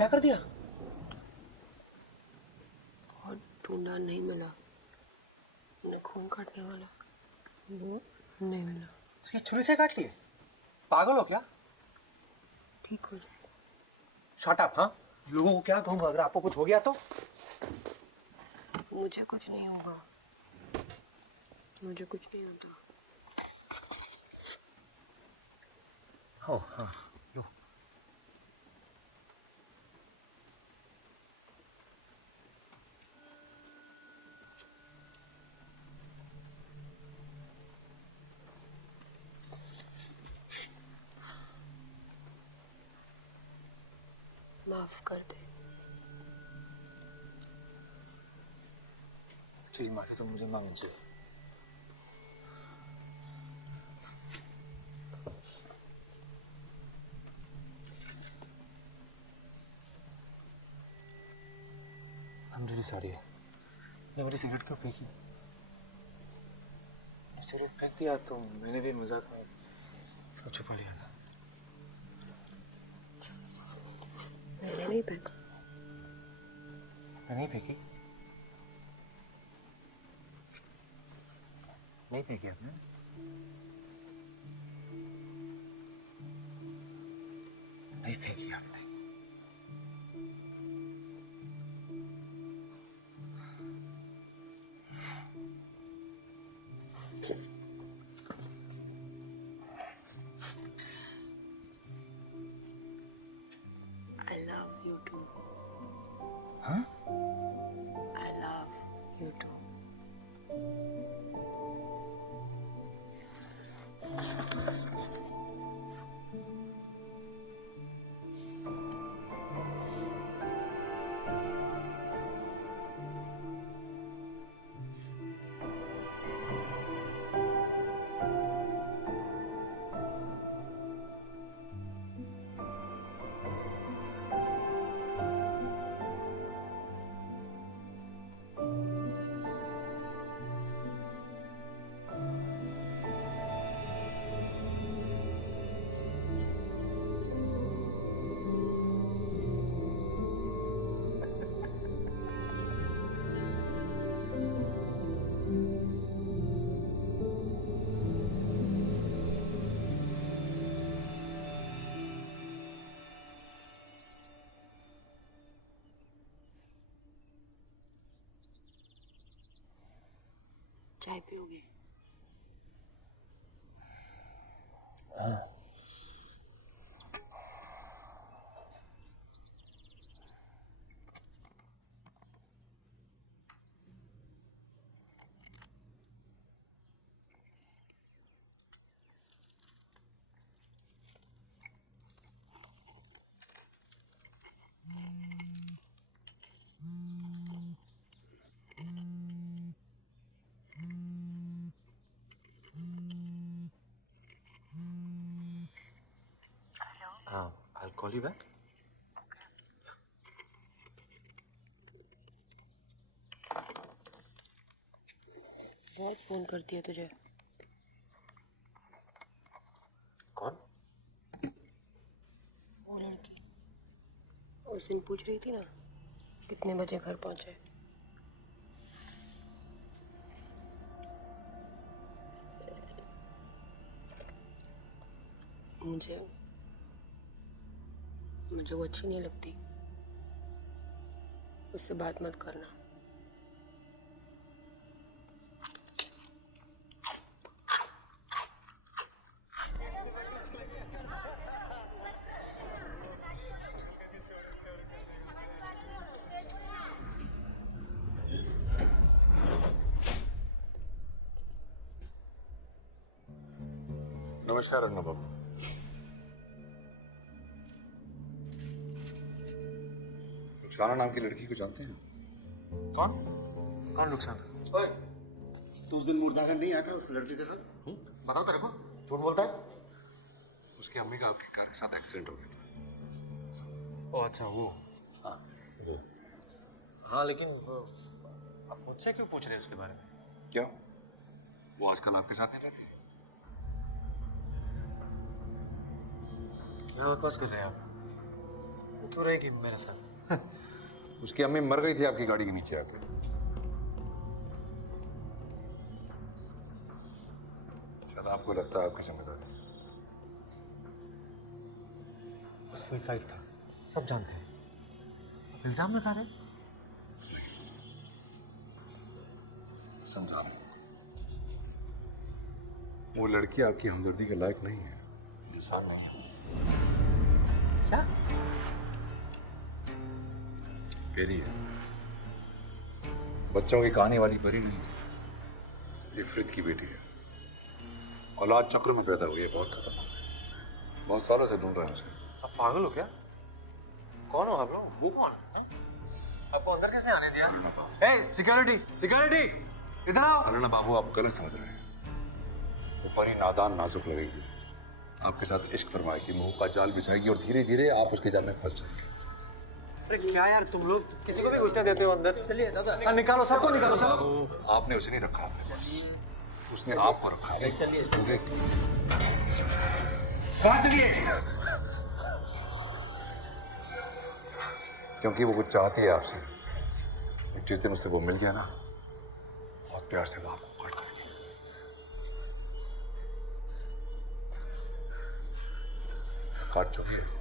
क्या कर दिया? बहुत ढूंढा, नहीं मिला। उन्हें खून काटने वाला वो नहीं मिला। तो ये छुरी से काट लिए? पागल हो क्या? ठीक हो जाए। Shut up. हाँ, लोगों को क्या कहूंगा अगर आपको कुछ हो गया तो? मुझे कुछ नहीं होगा, मुझे कुछ नहीं होता। हाँ हाँ, लो। माफ कर दे। चीज माफी तो मुझे मांगनी चाहिए। I'm really sorry। ने मेरी सिगरेट क्यों फेंकी? सिगरेट फेंक दिया तो मैंने भी मजाक में इसको छुपा लिया था। मैंने नहीं फेंका। मैं नहीं फेंकी? नहीं फेंकी आपने? नहीं फेंकी आपने? I love you too। हाँ? I love you too। चाय पियोगे? हाँ। I'll call you back। बहुत फोन करती है तुझे। कौन? वो लड़की उस दिन पूछ रही थी ना कितने बजे घर पहुंचे। मुझे वो अच्छी नहीं लगती, उससे बात मत करना। नमस्कार रंगा बाबू। रुखसाना नाम की लड़की को जानते हैं? कौन? कौन रुखसाना? ओए, तू उस दिन मुर्दाघर नहीं आया था उस लड़के के साथ? बताओ तेरे को, झूठ बोलता है? उसकी अम्मी का आपकी कार के साथ एक्सीडेंट हो गया था। ओ अच्छा, वो। हाँ। हाँ, लेकिन आप मुझसे क्यों पूछ रहे हैं उसके बारे में? क्यों? वो आजकल आपके साथ नहीं रहती? क्या बकवास कर रहे हैं आप? वो क्यों रहेगी मेरे साथ? उसकी अम्मी मर गई थी आपकी गाड़ी के नीचे आके। शायद आपको लगता है आपकी जिम्मेदारी। सुसाइड था, सब जानते हैं। अब इल्जाम लगा रहे? समझा वो लड़की आपकी हमदर्दी के लायक नहीं है, इंसान नहीं है। क्या? पेरी है, बच्चों की कहानी वाली परी नहीं। ये फ्रिद की बेटी है, औलाद चक्र में पैदा हुई है, बहुत खतरनाक है। बहुत सालों से ढूंढ रहे हैं उसे। आप पागल हो क्या? कौन हो आप लोग? वो कौन है? आपको अंदर किसने आने दिया? ए, सिक्योरिटी, सिक्योरिटी, इधर आओ। अरुणा बाबू, आप गलत समझ रहे हैं। वो परी नादान नाजुक लगेगी, आपके साथ इश्क फरमाएगी, मोह का जाल बिछाएगी और धीरे धीरे आप उसके जाल में फंस जाएंगे। अरे क्या यार, तुम लोग किसी को भी घुसने देते हो अंदर? चलिए दादा, निकालो, सबको निकालो, चलो। आपने उसे नहीं रखा अपने पास, उसने आपको रखा है। चलिए क्योंकि वो कुछ चाहती है आपसे। जिस दिन उससे वो मिल गया ना, बहुत प्यार से वो आपको काट देगी। काट चुकी है।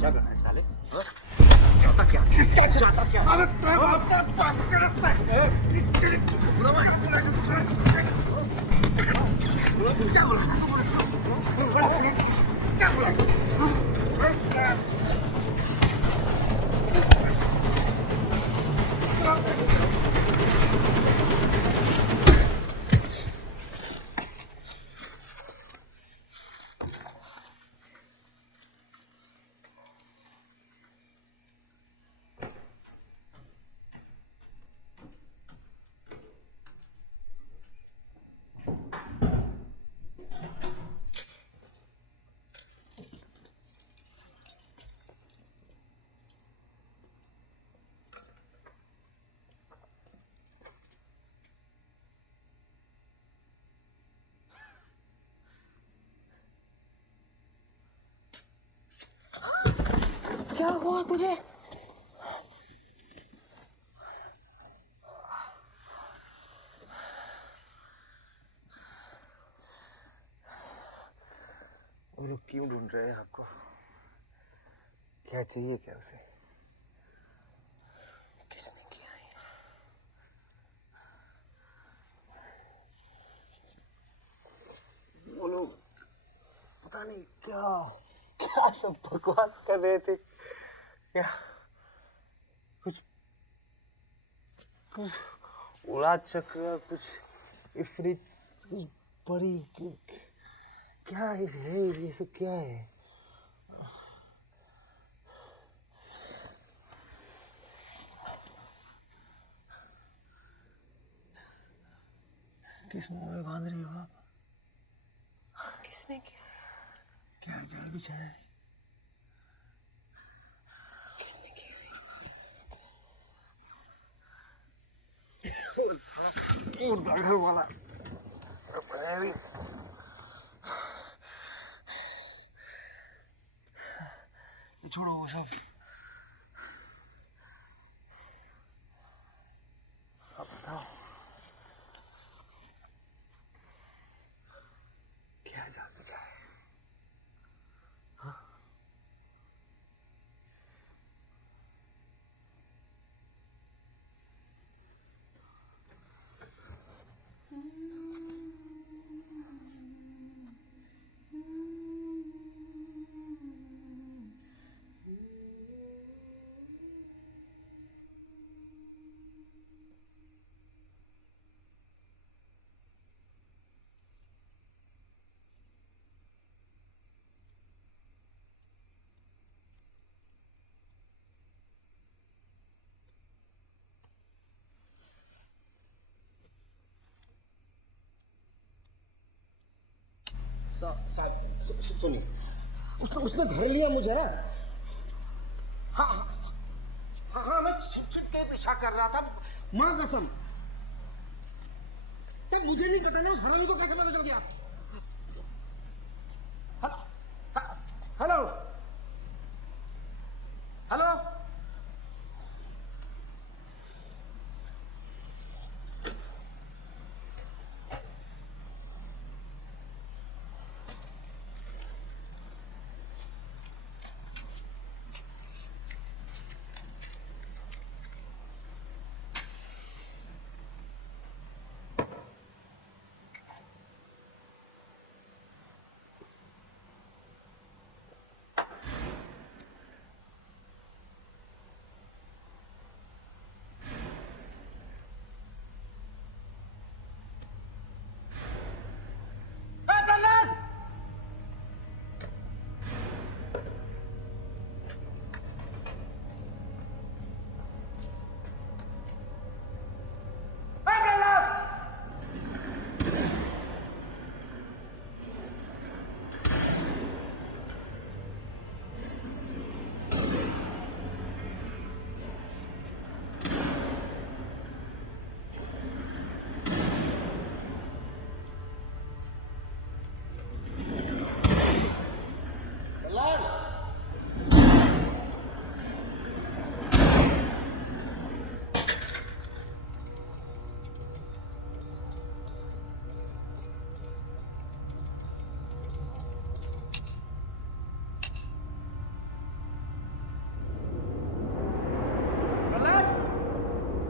क्या कर रहा है साले? चाहता क्या? चाहता क्या? क्या बोला? हुआ तुझे? वो लोग क्यों ढूंढ रहे हैं आपको? क्या चाहिए क्या उसे? किसने किया है? वो लोग पता नहीं क्या सब बकवास कर रहे थे, क्या कुछ उड़ा चक्र, कुछ इफरित, कुछ बड़ी, क्या है ये सब क्या है? किस मुंह में बांध रही हो आप? किसने किया? क्या जाल बिछाया है? किसने किया? वो साला मुर्दाघर वाला भी छोड़ो वो सब। अब बताओ क्या जान बचा है? हाँ? साहब सुनिए, उसने धर लिया मुझे। हाँ हाँ हाँ, मैं छिप के पेशा कर रहा था, माँ कसम। साहब मुझे नहीं पता ना, उस हरामी को कैसे पता चल गया? हेलो हेलो,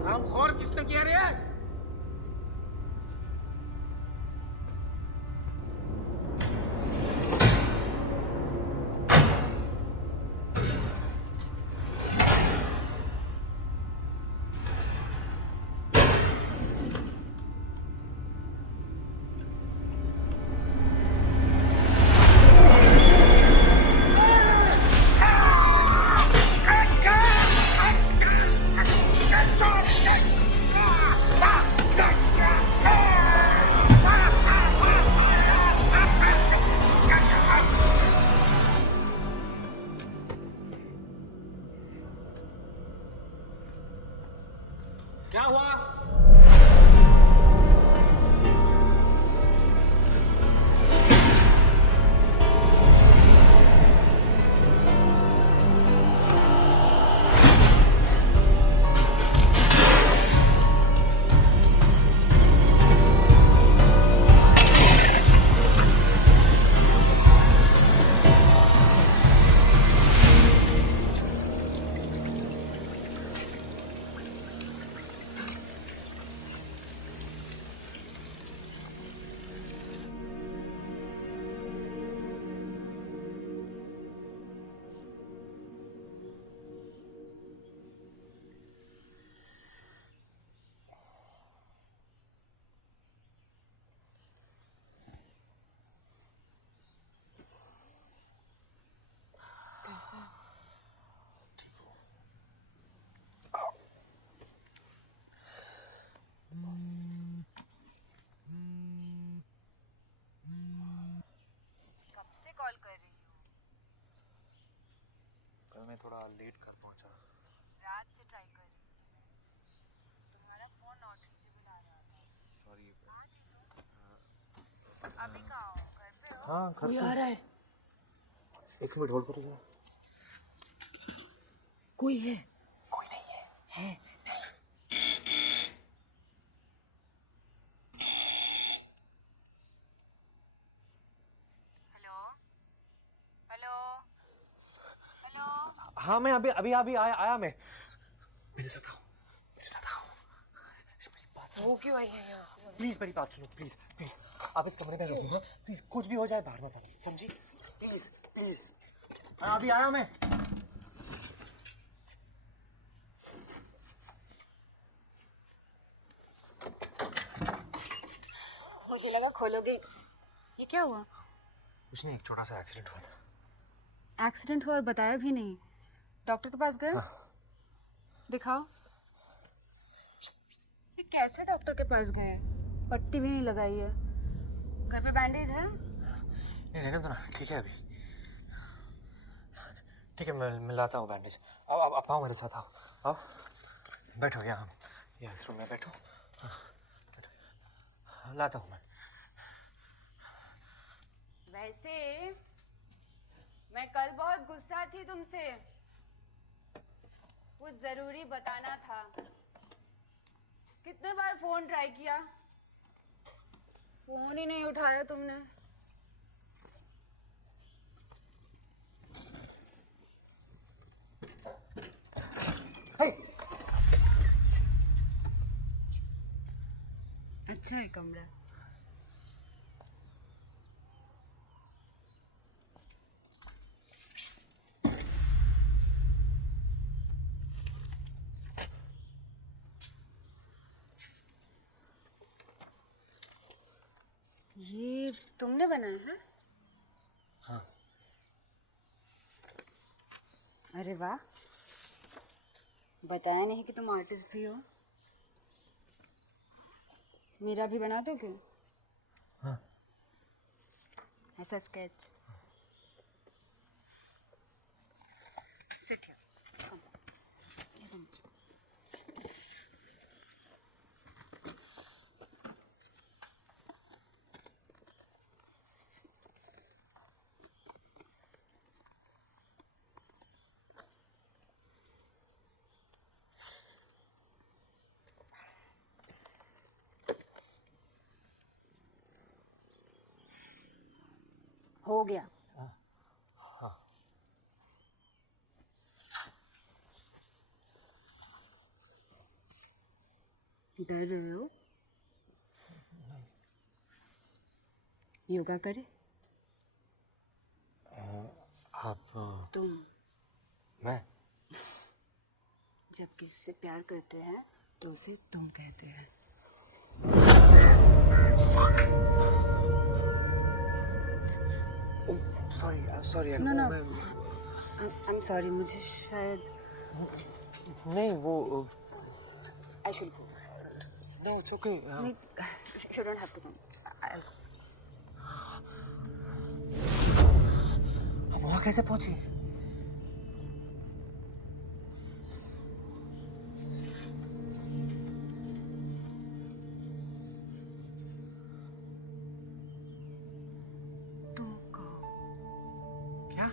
रामखोर किसने किया रे? क्या हुआ? थोड़ा लेट कर पहुंचा। रात से ट्राई कर रही थी। तुम्हारा फोन नॉट रीचेबल आ रहा था। सॉरी। अभी कहाँ हो? घर पे हो? हाँ घर कोई पे। आ रहा है। एक मिनट होल्ड करो जरा। कोई है? कोई नहीं है। है। Hello hello hello. हाँ मैं अभी आया मैं। मेरे साथ आओ, मेरे साथ आओ। मेरी बात सुनो। वो क्यों आई है यहाँ? प्लीज मेरी बात सुनो, प्लीज प्लीज। आप इस कमरे में रहो। हाँ प्लीज, कुछ भी हो जाए बाहर मत आना, समझी? Please please. हाँ अभी आया मैं। मुझे लगा खोलोगे। ये क्या हुआ? कुछ नहीं, एक छोटा सा एक्सीडेंट हुआ था। एक्सीडेंट हुआ और बताया भी नहीं। डॉक्टर के पास गए? हाँ। दिखाओ। ये कैसे डॉक्टर के पास गए? पट्टी भी नहीं लगाई है। घर पे बैंडेज है? नहीं रहने दो ना, ठीक है अभी। ठीक है मैं लाता हूँ बैंडेज। अब आओ मेरे साथ, आओ आओ। बैठो यहाँ, यहाँ इस रूम में बैठो। लाता हूँ मैं। वैसे मैं कल बहुत गुस्सा थी तुमसे। कुछ जरूरी बताना था। कितने बार फोन ट्राई किया, फोन ही नहीं उठाया तुमने। अच्छा है कमरा। ये तुमने बनाया है? हाँ। अरे वाह, बताया नहीं कि तुम आर्टिस्ट भी हो। मेरा भी बना दोगे? हाँ। ऐसा स्केच। Sit here. कम। ये दो मुझे। हो गया। हाँ। डर रहे हो? योगा करे? आप तुम मैं जब किसी से प्यार करते हैं तो उसे तुम कहते हैं। Sorry no no, I am sorry. मुझे शायद नहीं वो आई शुड गो। नहीं इट्स ओके। नहीं, you don't have to come. वहाँ कैसे पहुंची? तुम कहो। क्या?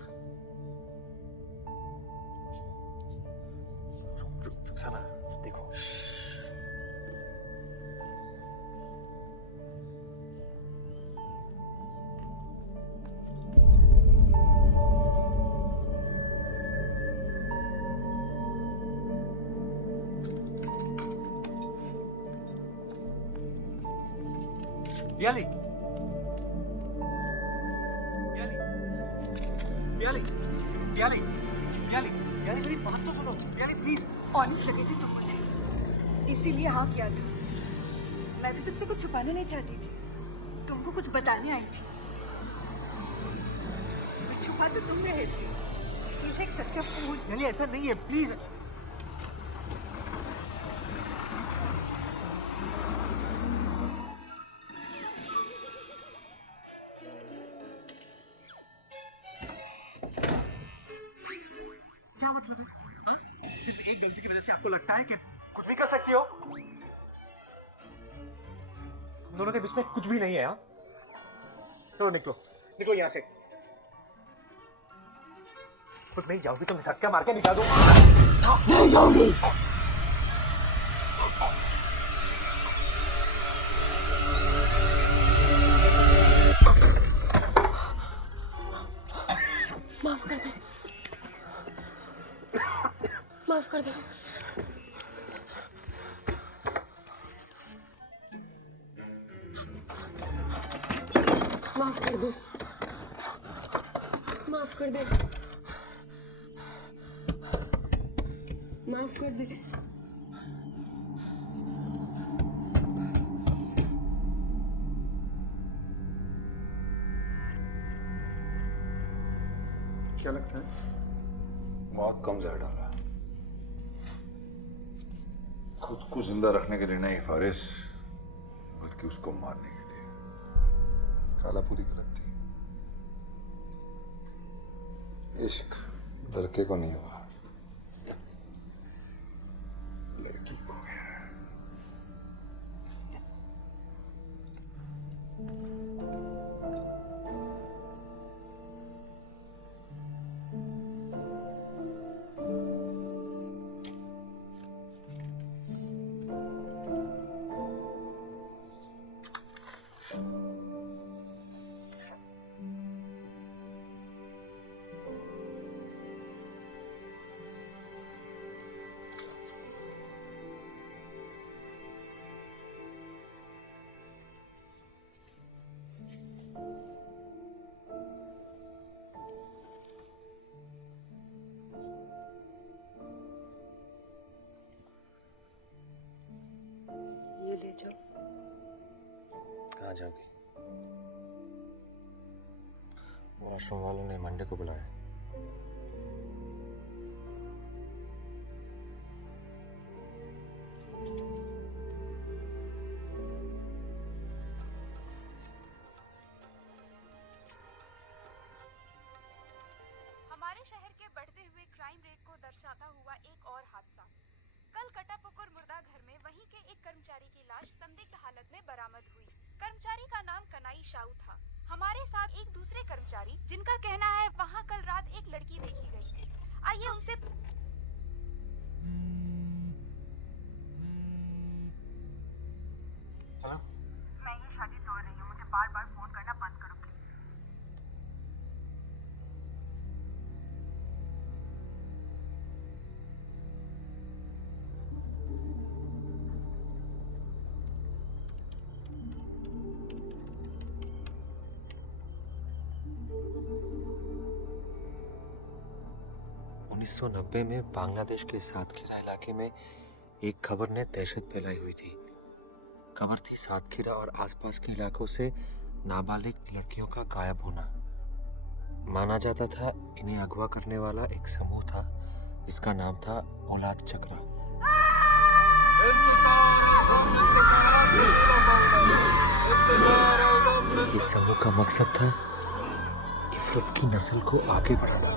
रुखसाना देखो। Bialy! Bialy! Bialy! Bialy! Bialy! Bialy मेरी बात तो सुनो। Bialy please. ऑनेस्ट लगे थे तुम मुझे, इसीलिए हाँ किया था। मैं भी तुमसे कुछ छुपाना नहीं चाहती थी, तुमको कुछ बताने आई थी। छुपा तो तुम रहे थे। मुझे एक सच्चा फूल। Bialy ऐसा नहीं है, प्लीज। क्या मतलब? परिस्थिति की वजह से आपको लगता है कि कुछ भी कर सकती हो? हम दोनों के बीच में कुछ भी नहीं है। हाँ, चलो निकलो, निकलो यहाँ से। खुद नहीं जाओगी तो मैं धक्का मार के निकाल दूंगा। नहीं जाओगी। माफ कर दे, माफ कर दे। माफ कर दे, माफ कर दे, माफ कर दे। क्या लगता है? बहुत कम जहर डाला। खुद को जिंदा रखने के लिए नहीं फारिस, बल्कि उसको मारने के लिए। साला पूरी गलत थी। इश्क लड़के को नहीं हुआ, लड़की को गया। ये ले जाओ। कहाँ जाओगी? वॉशरूम वालों ने मंडे को बुलाया। हमारे शहर के बढ़ते हुए क्राइम रेट को दर्शाता हुआ एक और हादसा। कल कटापुकुर मुर्दा घर में वहीं के एक कर्मचारी की लाश संदिग्ध हालत में बरामद हुई। कर्मचारी का नाम कनाई शाऊ था। हमारे साथ एक दूसरे कर्मचारी जिनका कहना है वहां कल रात एक लड़की देखी गई। आइए उनसे हेलो, मैं ये शादी तोड़ रही हूँ, मुझे बार बार फोन करना बंद करो प्लीज। 1990 में बांग्लादेश के सातखीरा इलाके में एक खबर ने दहशत फैलाई हुई थी। खबर थी सातखीरा और आसपास के इलाकों से नाबालिग लड़कियों का गायब होना। माना जाता था इन्हें अगवा करने वाला एक समूह था जिसका नाम था औलाद चक्रा। इस समूह का मकसद था इफरत की नस्ल को आगे बढ़ाना।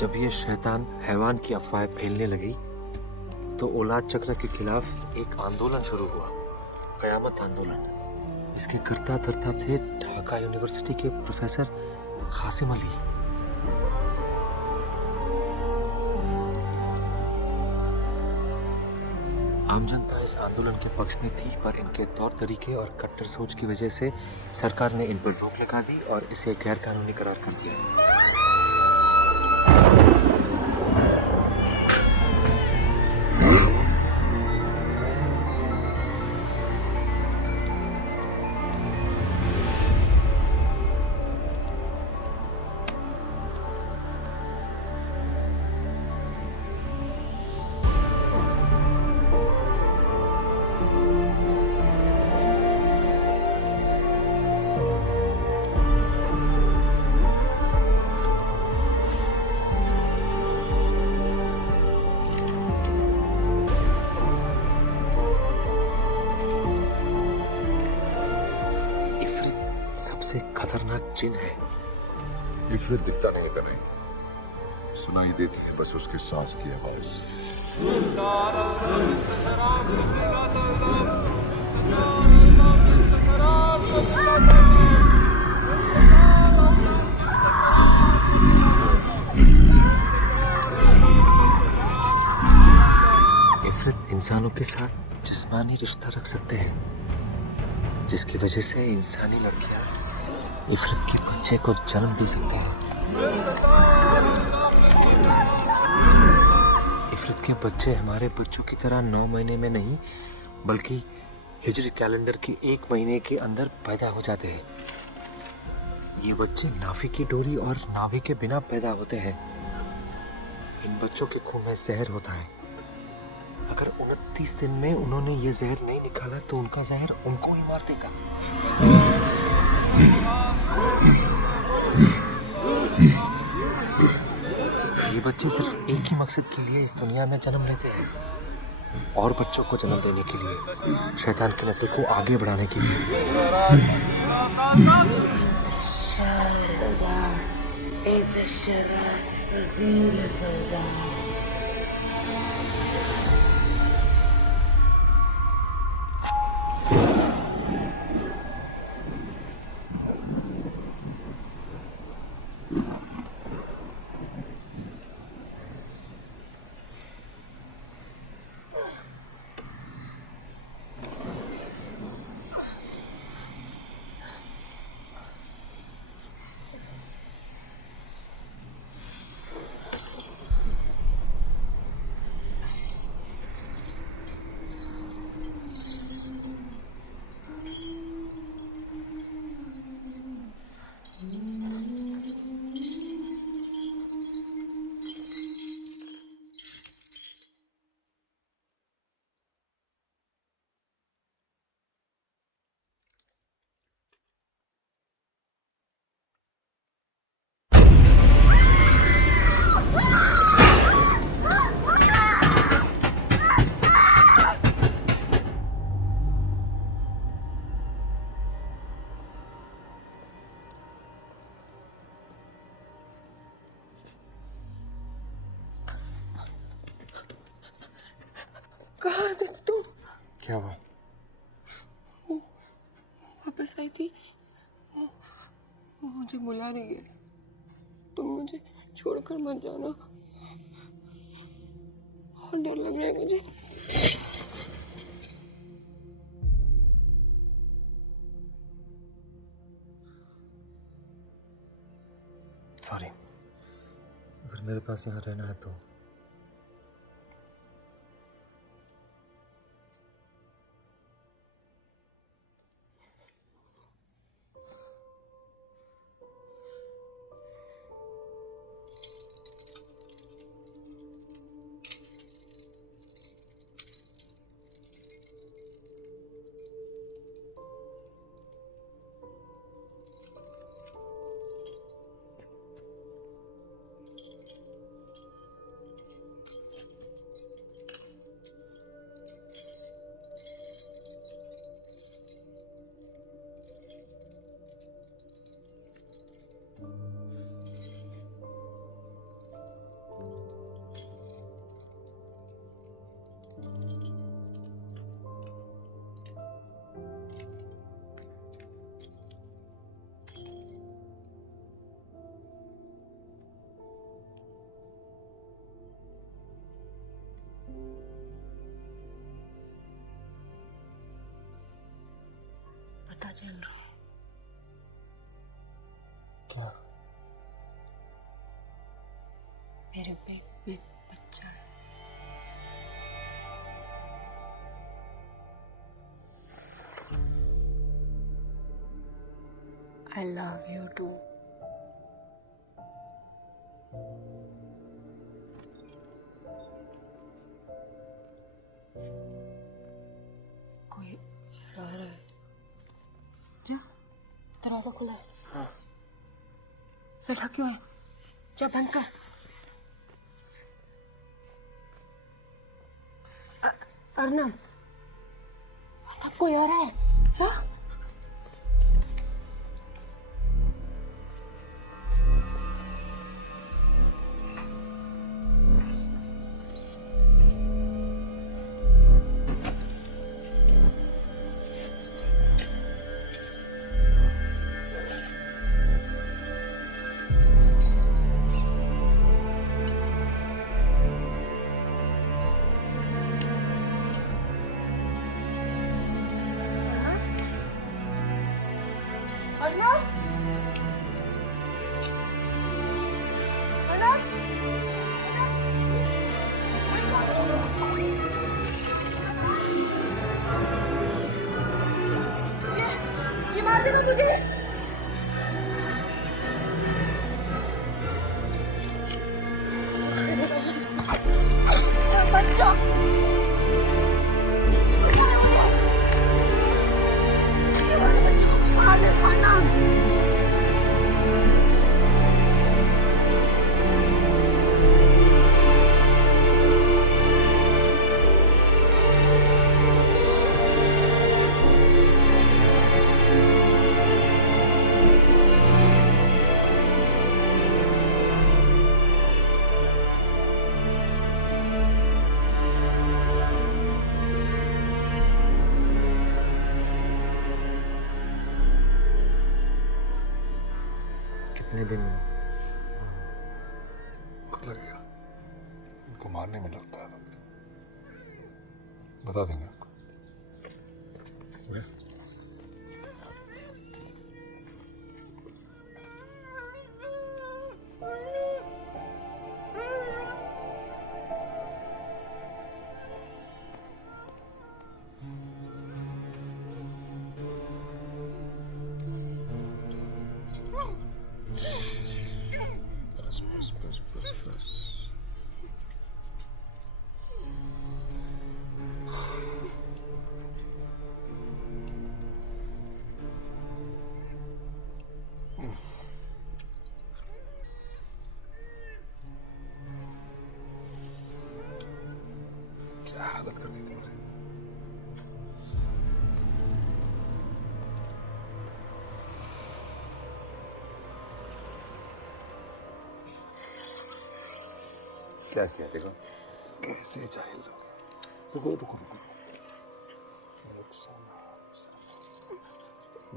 जब ये शैतान हैवान की अफवाहें फैलने लगी तो औलाद चक्र के खिलाफ एक आंदोलन शुरू हुआ, कयामत आंदोलन। इसके कर्ता धर्ता थे ढाका यूनिवर्सिटी के प्रोफेसर कासिम अली। आम जनता इस आंदोलन के पक्ष में थी, पर इनके तौर तरीके और कट्टर सोच की वजह से सरकार ने इन पर रोक लगा दी और इसे गैर कानूनी करार कर दिया। सबसे खतरनाक जिन है। इफरित दिखता नहीं है नहीं, सुनाई देती है बस उसके सांस की आवाज। इफरित इंसानों के साथ जिस्मानी रिश्ता रख सकते हैं, जिसकी वजह से इंसानी लड़कियां इफरित के बच्चे को जन्म दे सकते हैं। इफरित के बच्चे हमारे बच्चों की तरह 9 महीने में नहीं, बल्कि हिजरी कैलेंडर के 1 महीने के अंदर पैदा हो जाते हैं। ये बच्चे नाफी की डोरी और नाभि के बिना पैदा होते हैं। इन बच्चों के खून में जहर होता है। अगर 29 दिन में उन्होंने ये जहर नहीं निकाला तो उनका जहर उनको ही मार देगा। ये बच्चे सिर्फ एक ही मकसद के लिए इस दुनिया में जन्म लेते हैं, और बच्चों को जन्म देने के लिए, शैतान की नस्ल को आगे बढ़ाने के लिए। कहाँ थे तुम? क्या हुआ? वो वापस आई थी, वो मुझे बुला रही है। तुम मुझे छोड़कर मत जाना, बहुत डर लग रहा है मुझे। सॉरी, अगर मेरे पास यहाँ रहना है तो पता चल रहा है। क्या? मेरे पेट में बच्चा है। I love you too. कोई आ रहा है। जा, दरवाजा खुला है। हाँ। बैठा क्यों है? जा बंद कर। अर्नब, अर्नब कोई आ रहा है। जा। अनमोल ये मार देना मुझे। बच्चा कितने दिन वक्त लगेगा, इनको मारने में लगता है वक्त। बता देंगे आपको। ओके? बस बस बस बस बस। क्या हालत कर दी तुम्हारी। क्या किया देखो, कैसे जाहिल लोग। रुको रुको रुको,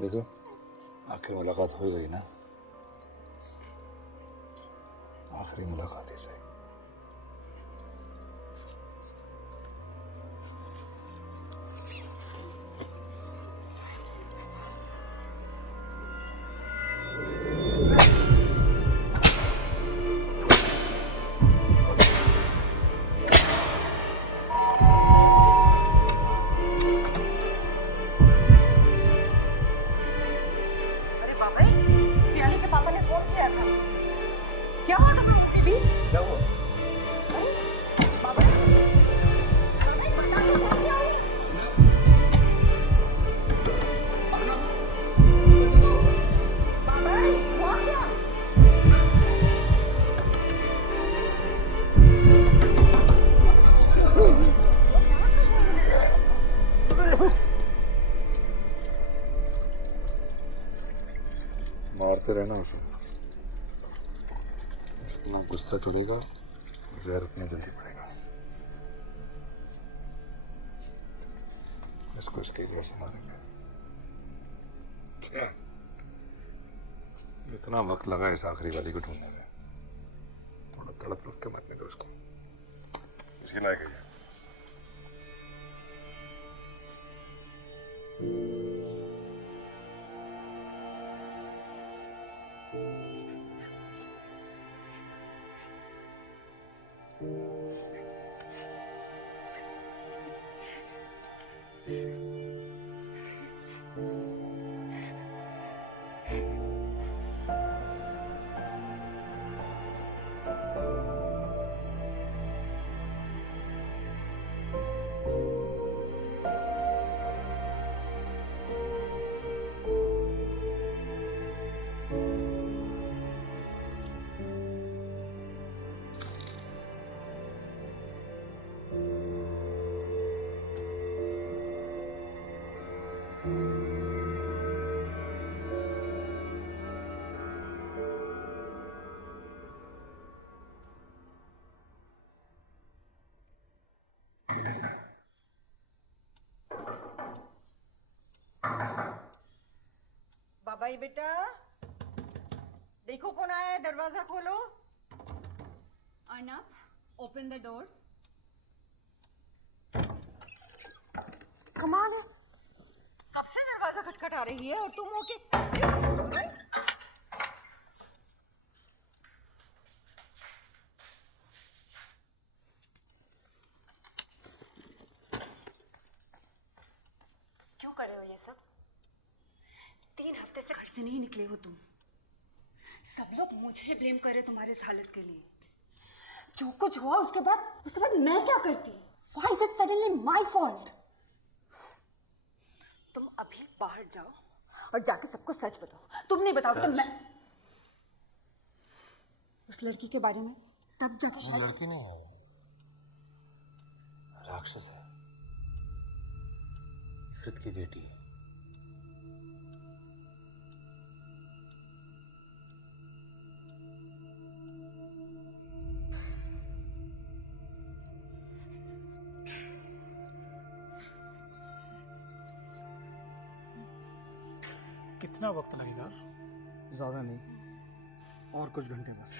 देखो आखिर मुलाकात हो गई ना, आखिरी मुलाकात ही सही। क्या हुआ तुम लोगों के बीच? क्या हुआ? मारते रहना उसे, इतना गुस्सा चढ़ेगा, जहर उतनी जल्दी पड़ेगा। इसको इसके जहर से मारेंगे। क्या इतना वक्त लगा इस आखिरी वाली को ढूंढने में, थोड़ा तड़प के मरने दो उसको, इसके लायक है। बाबाई बेटा, देखो कौन आया है, दरवाजा खोलो। Arnab, open the door. कमाल है, कब से दरवाजा दरवाजा खटखटा रही है और तुम होके क्यों कर रहे हो ये सब? 3 हफ्ते से घर से नहीं निकले हो तुम। सब लोग मुझे ब्लेम कर रहे तुम्हारे इस हालत के लिए। जो कुछ हुआ उसके बाद मैं क्या करती? Why is it suddenly my fault? तुम अभी बाहर जाओ और जाके सबको सच बताओ। तुम नहीं बताओगे तो मैं उस लड़की के बारे में तब जाके वो शायद। लड़की नहीं है, वो राक्षस है, इफ्रित की बेटी है। कितना वक्त लगेगा? ज्यादा नहीं, और कुछ घंटे बस।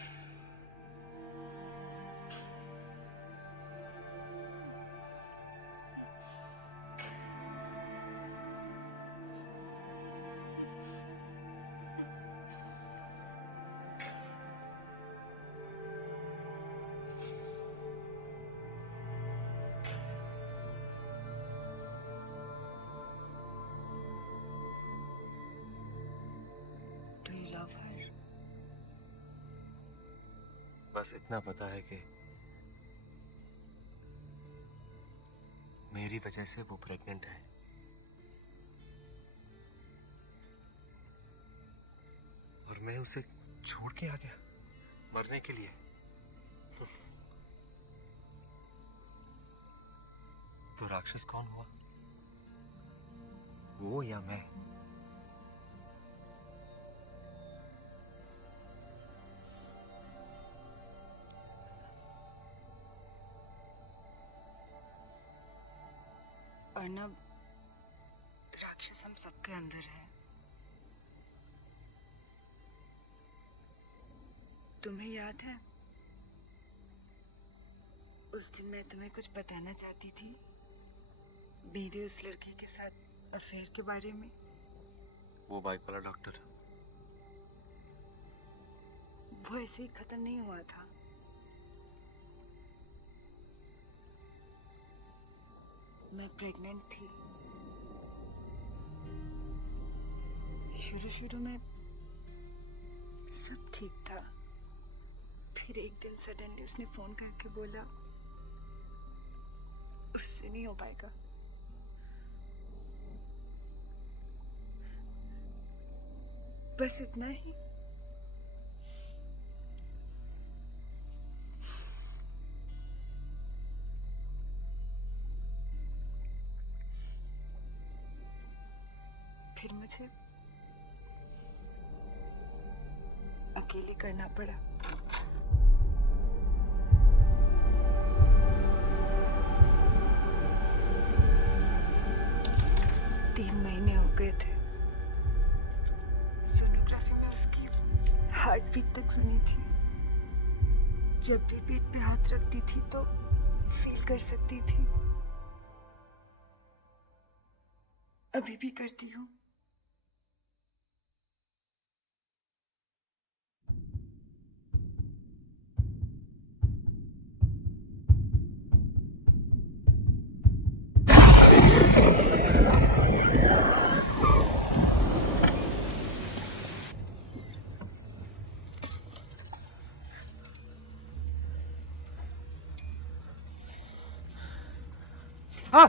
बस इतना पता है कि मेरी वजह से वो प्रेग्नेंट है। और मैं उसे छोड़ के आ गया मरने के लिए। तो राक्षस कौन हुआ, वो या मैं? अर्नब, राक्षस हम सबके अंदर है। तुम्हें याद है उस दिन मैं तुम्हें कुछ बताना चाहती थी, मेरे उस लड़के के साथ अफेयर के बारे में? वो बाइक वाला डॉक्टर, वो ऐसे ही खत्म नहीं हुआ था। मैं प्रेग्नेंट थी। शुरू में सब ठीक था, फिर एक दिन सडनली उसने फोन करके बोला उससे नहीं हो पाएगा। बस इतना ही। फिर मुझे अकेले करना पड़ा। तीन महीने हो गए थे। सोनोग्राफी में उसकी हार्ट बीट तक सुनी थी। जब भी पेट पे हाथ रखती थी तो फील कर सकती थी। अभी भी करती हूँ। हाँ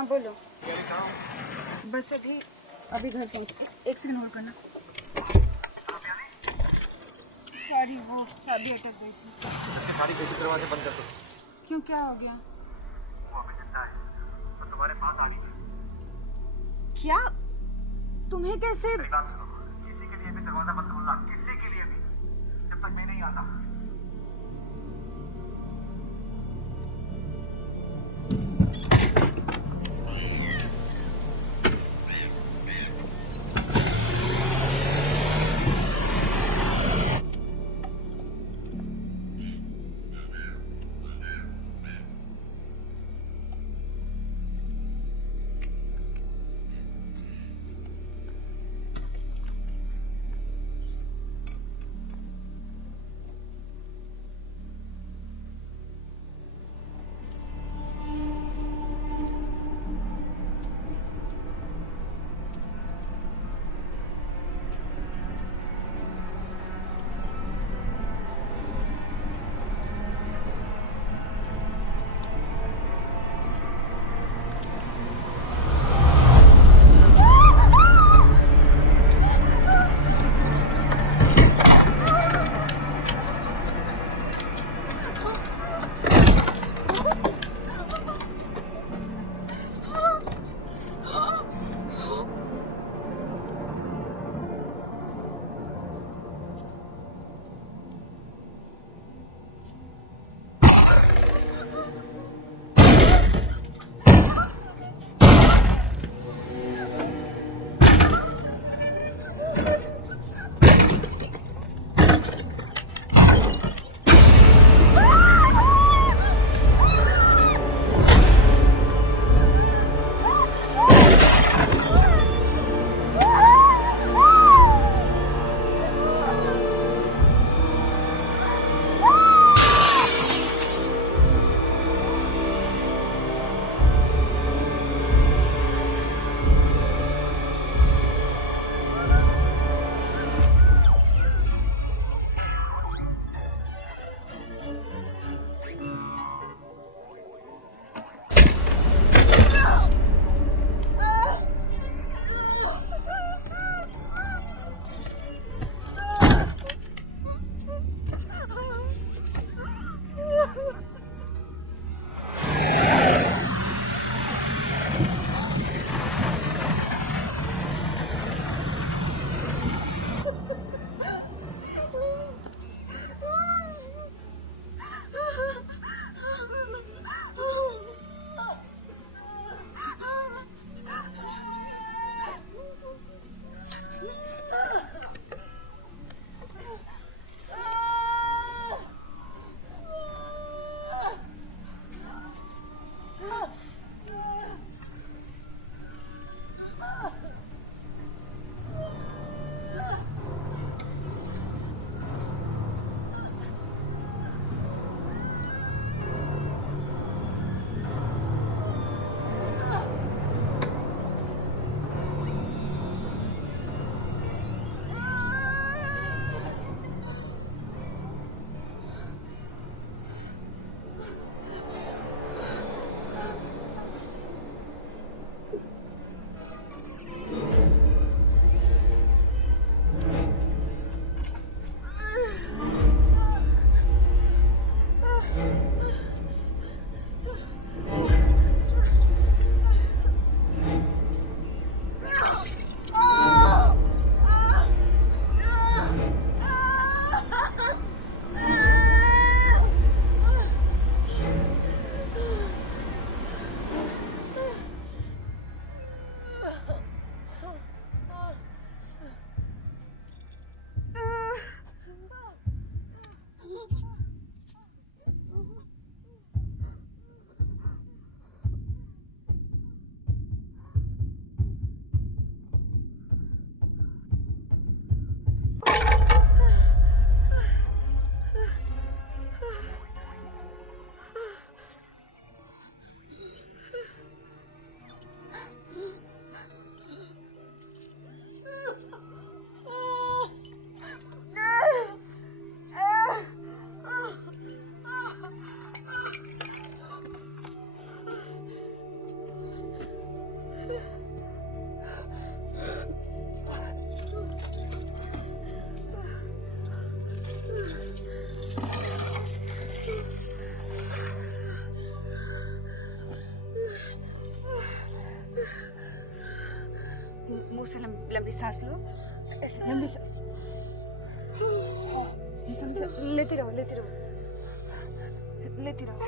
हाँ बोलो। बस अभी घर पहुँच। एक सेकंड होल्ड करना। सॉरी वो चाबी अटक गई थी। सारी बेटी दरवाजे बंद कर दो। क्यों क्या हो गया? वो अभी जिंदा है तो तुम्हारे पास आ रही है। क्या? तुम्हें कैसे? मेरी बात सुनो, किसी के लिए भी दरवाजा बंद होगा, किसी के लिए भी, जब तक मैं नहीं आता। से लंबी सांस लो, ऐसे लंबी सांस। लेते रहो, लेते रहो, लेते रहो।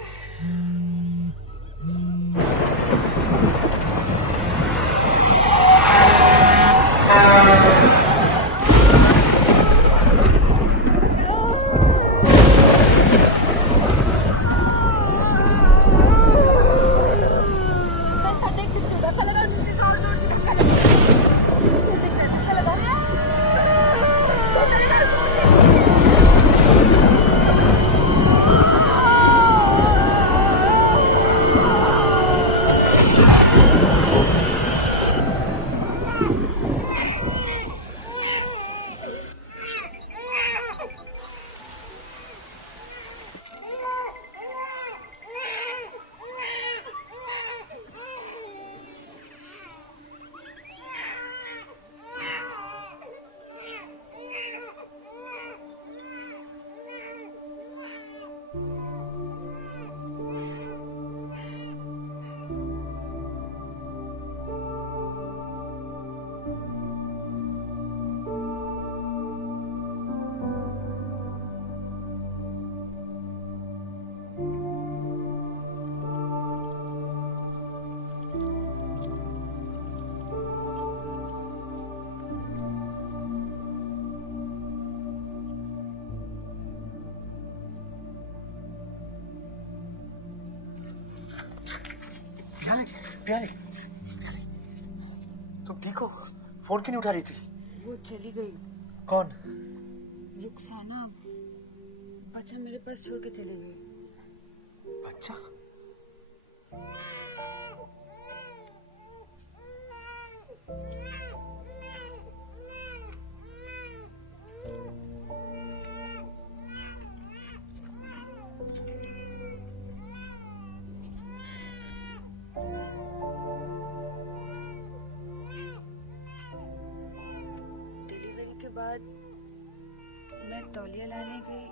प्याले, तुम ठीक हो? फोन क्यों नहीं उठा रही थी? वो चली गई। कौन? रुखसाना, बच्चा मेरे पास छोड़ के चली गई। बच्चा? डिलीवरी के बाद मैं तौलिया लाने गई,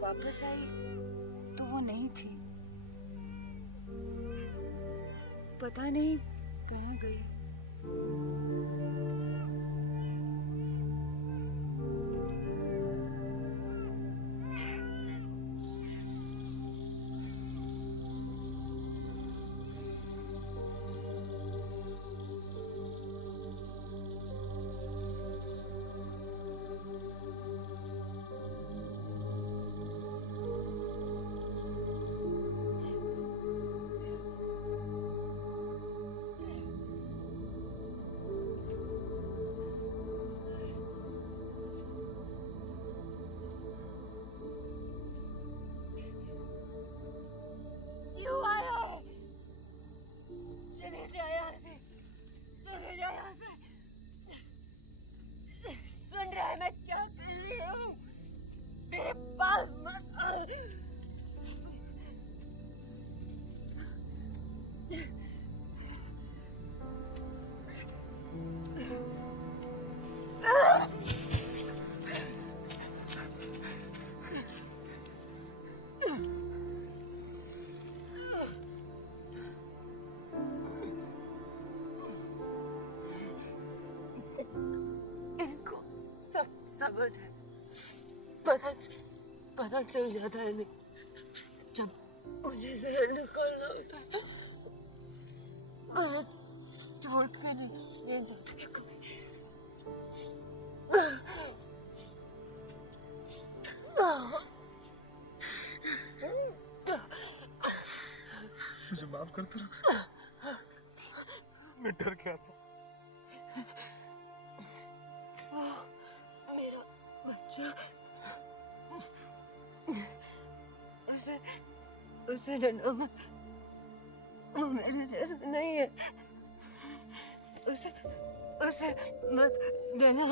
वापस आई तो वो नहीं थी। पता नहीं कहाँ गई। समझ है, पता चल जाता है नहीं जब मुझे जहर निकालना होता है। गलत छोड़ के नहीं जाते कभी। मुझे माफ कर दो रुखसाना, मैं डर गया था। मेरा बच्चा, उसे डरना मत, वो मेरे जैसा नहीं है। उसे मत डरना।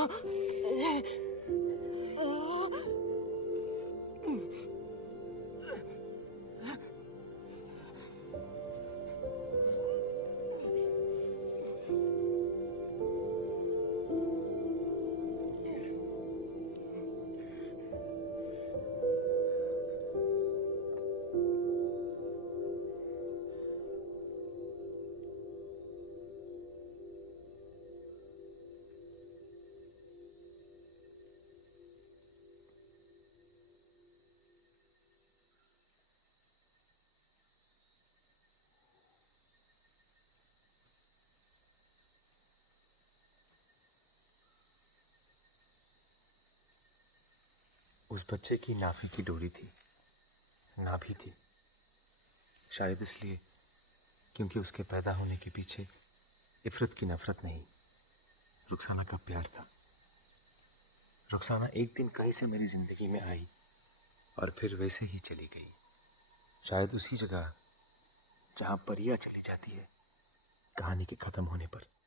उस बच्चे की नाफी की डोरी थी, नाभि थी। शायद इसलिए क्योंकि उसके पैदा होने के पीछे इफरत की नफरत नहीं, रुखसाना का प्यार था। रुखसाना एक दिन कहीं से मेरी जिंदगी में आई और फिर वैसे ही चली गई। शायद उसी जगह जहां परियां चली जाती है कहानी के खत्म होने पर।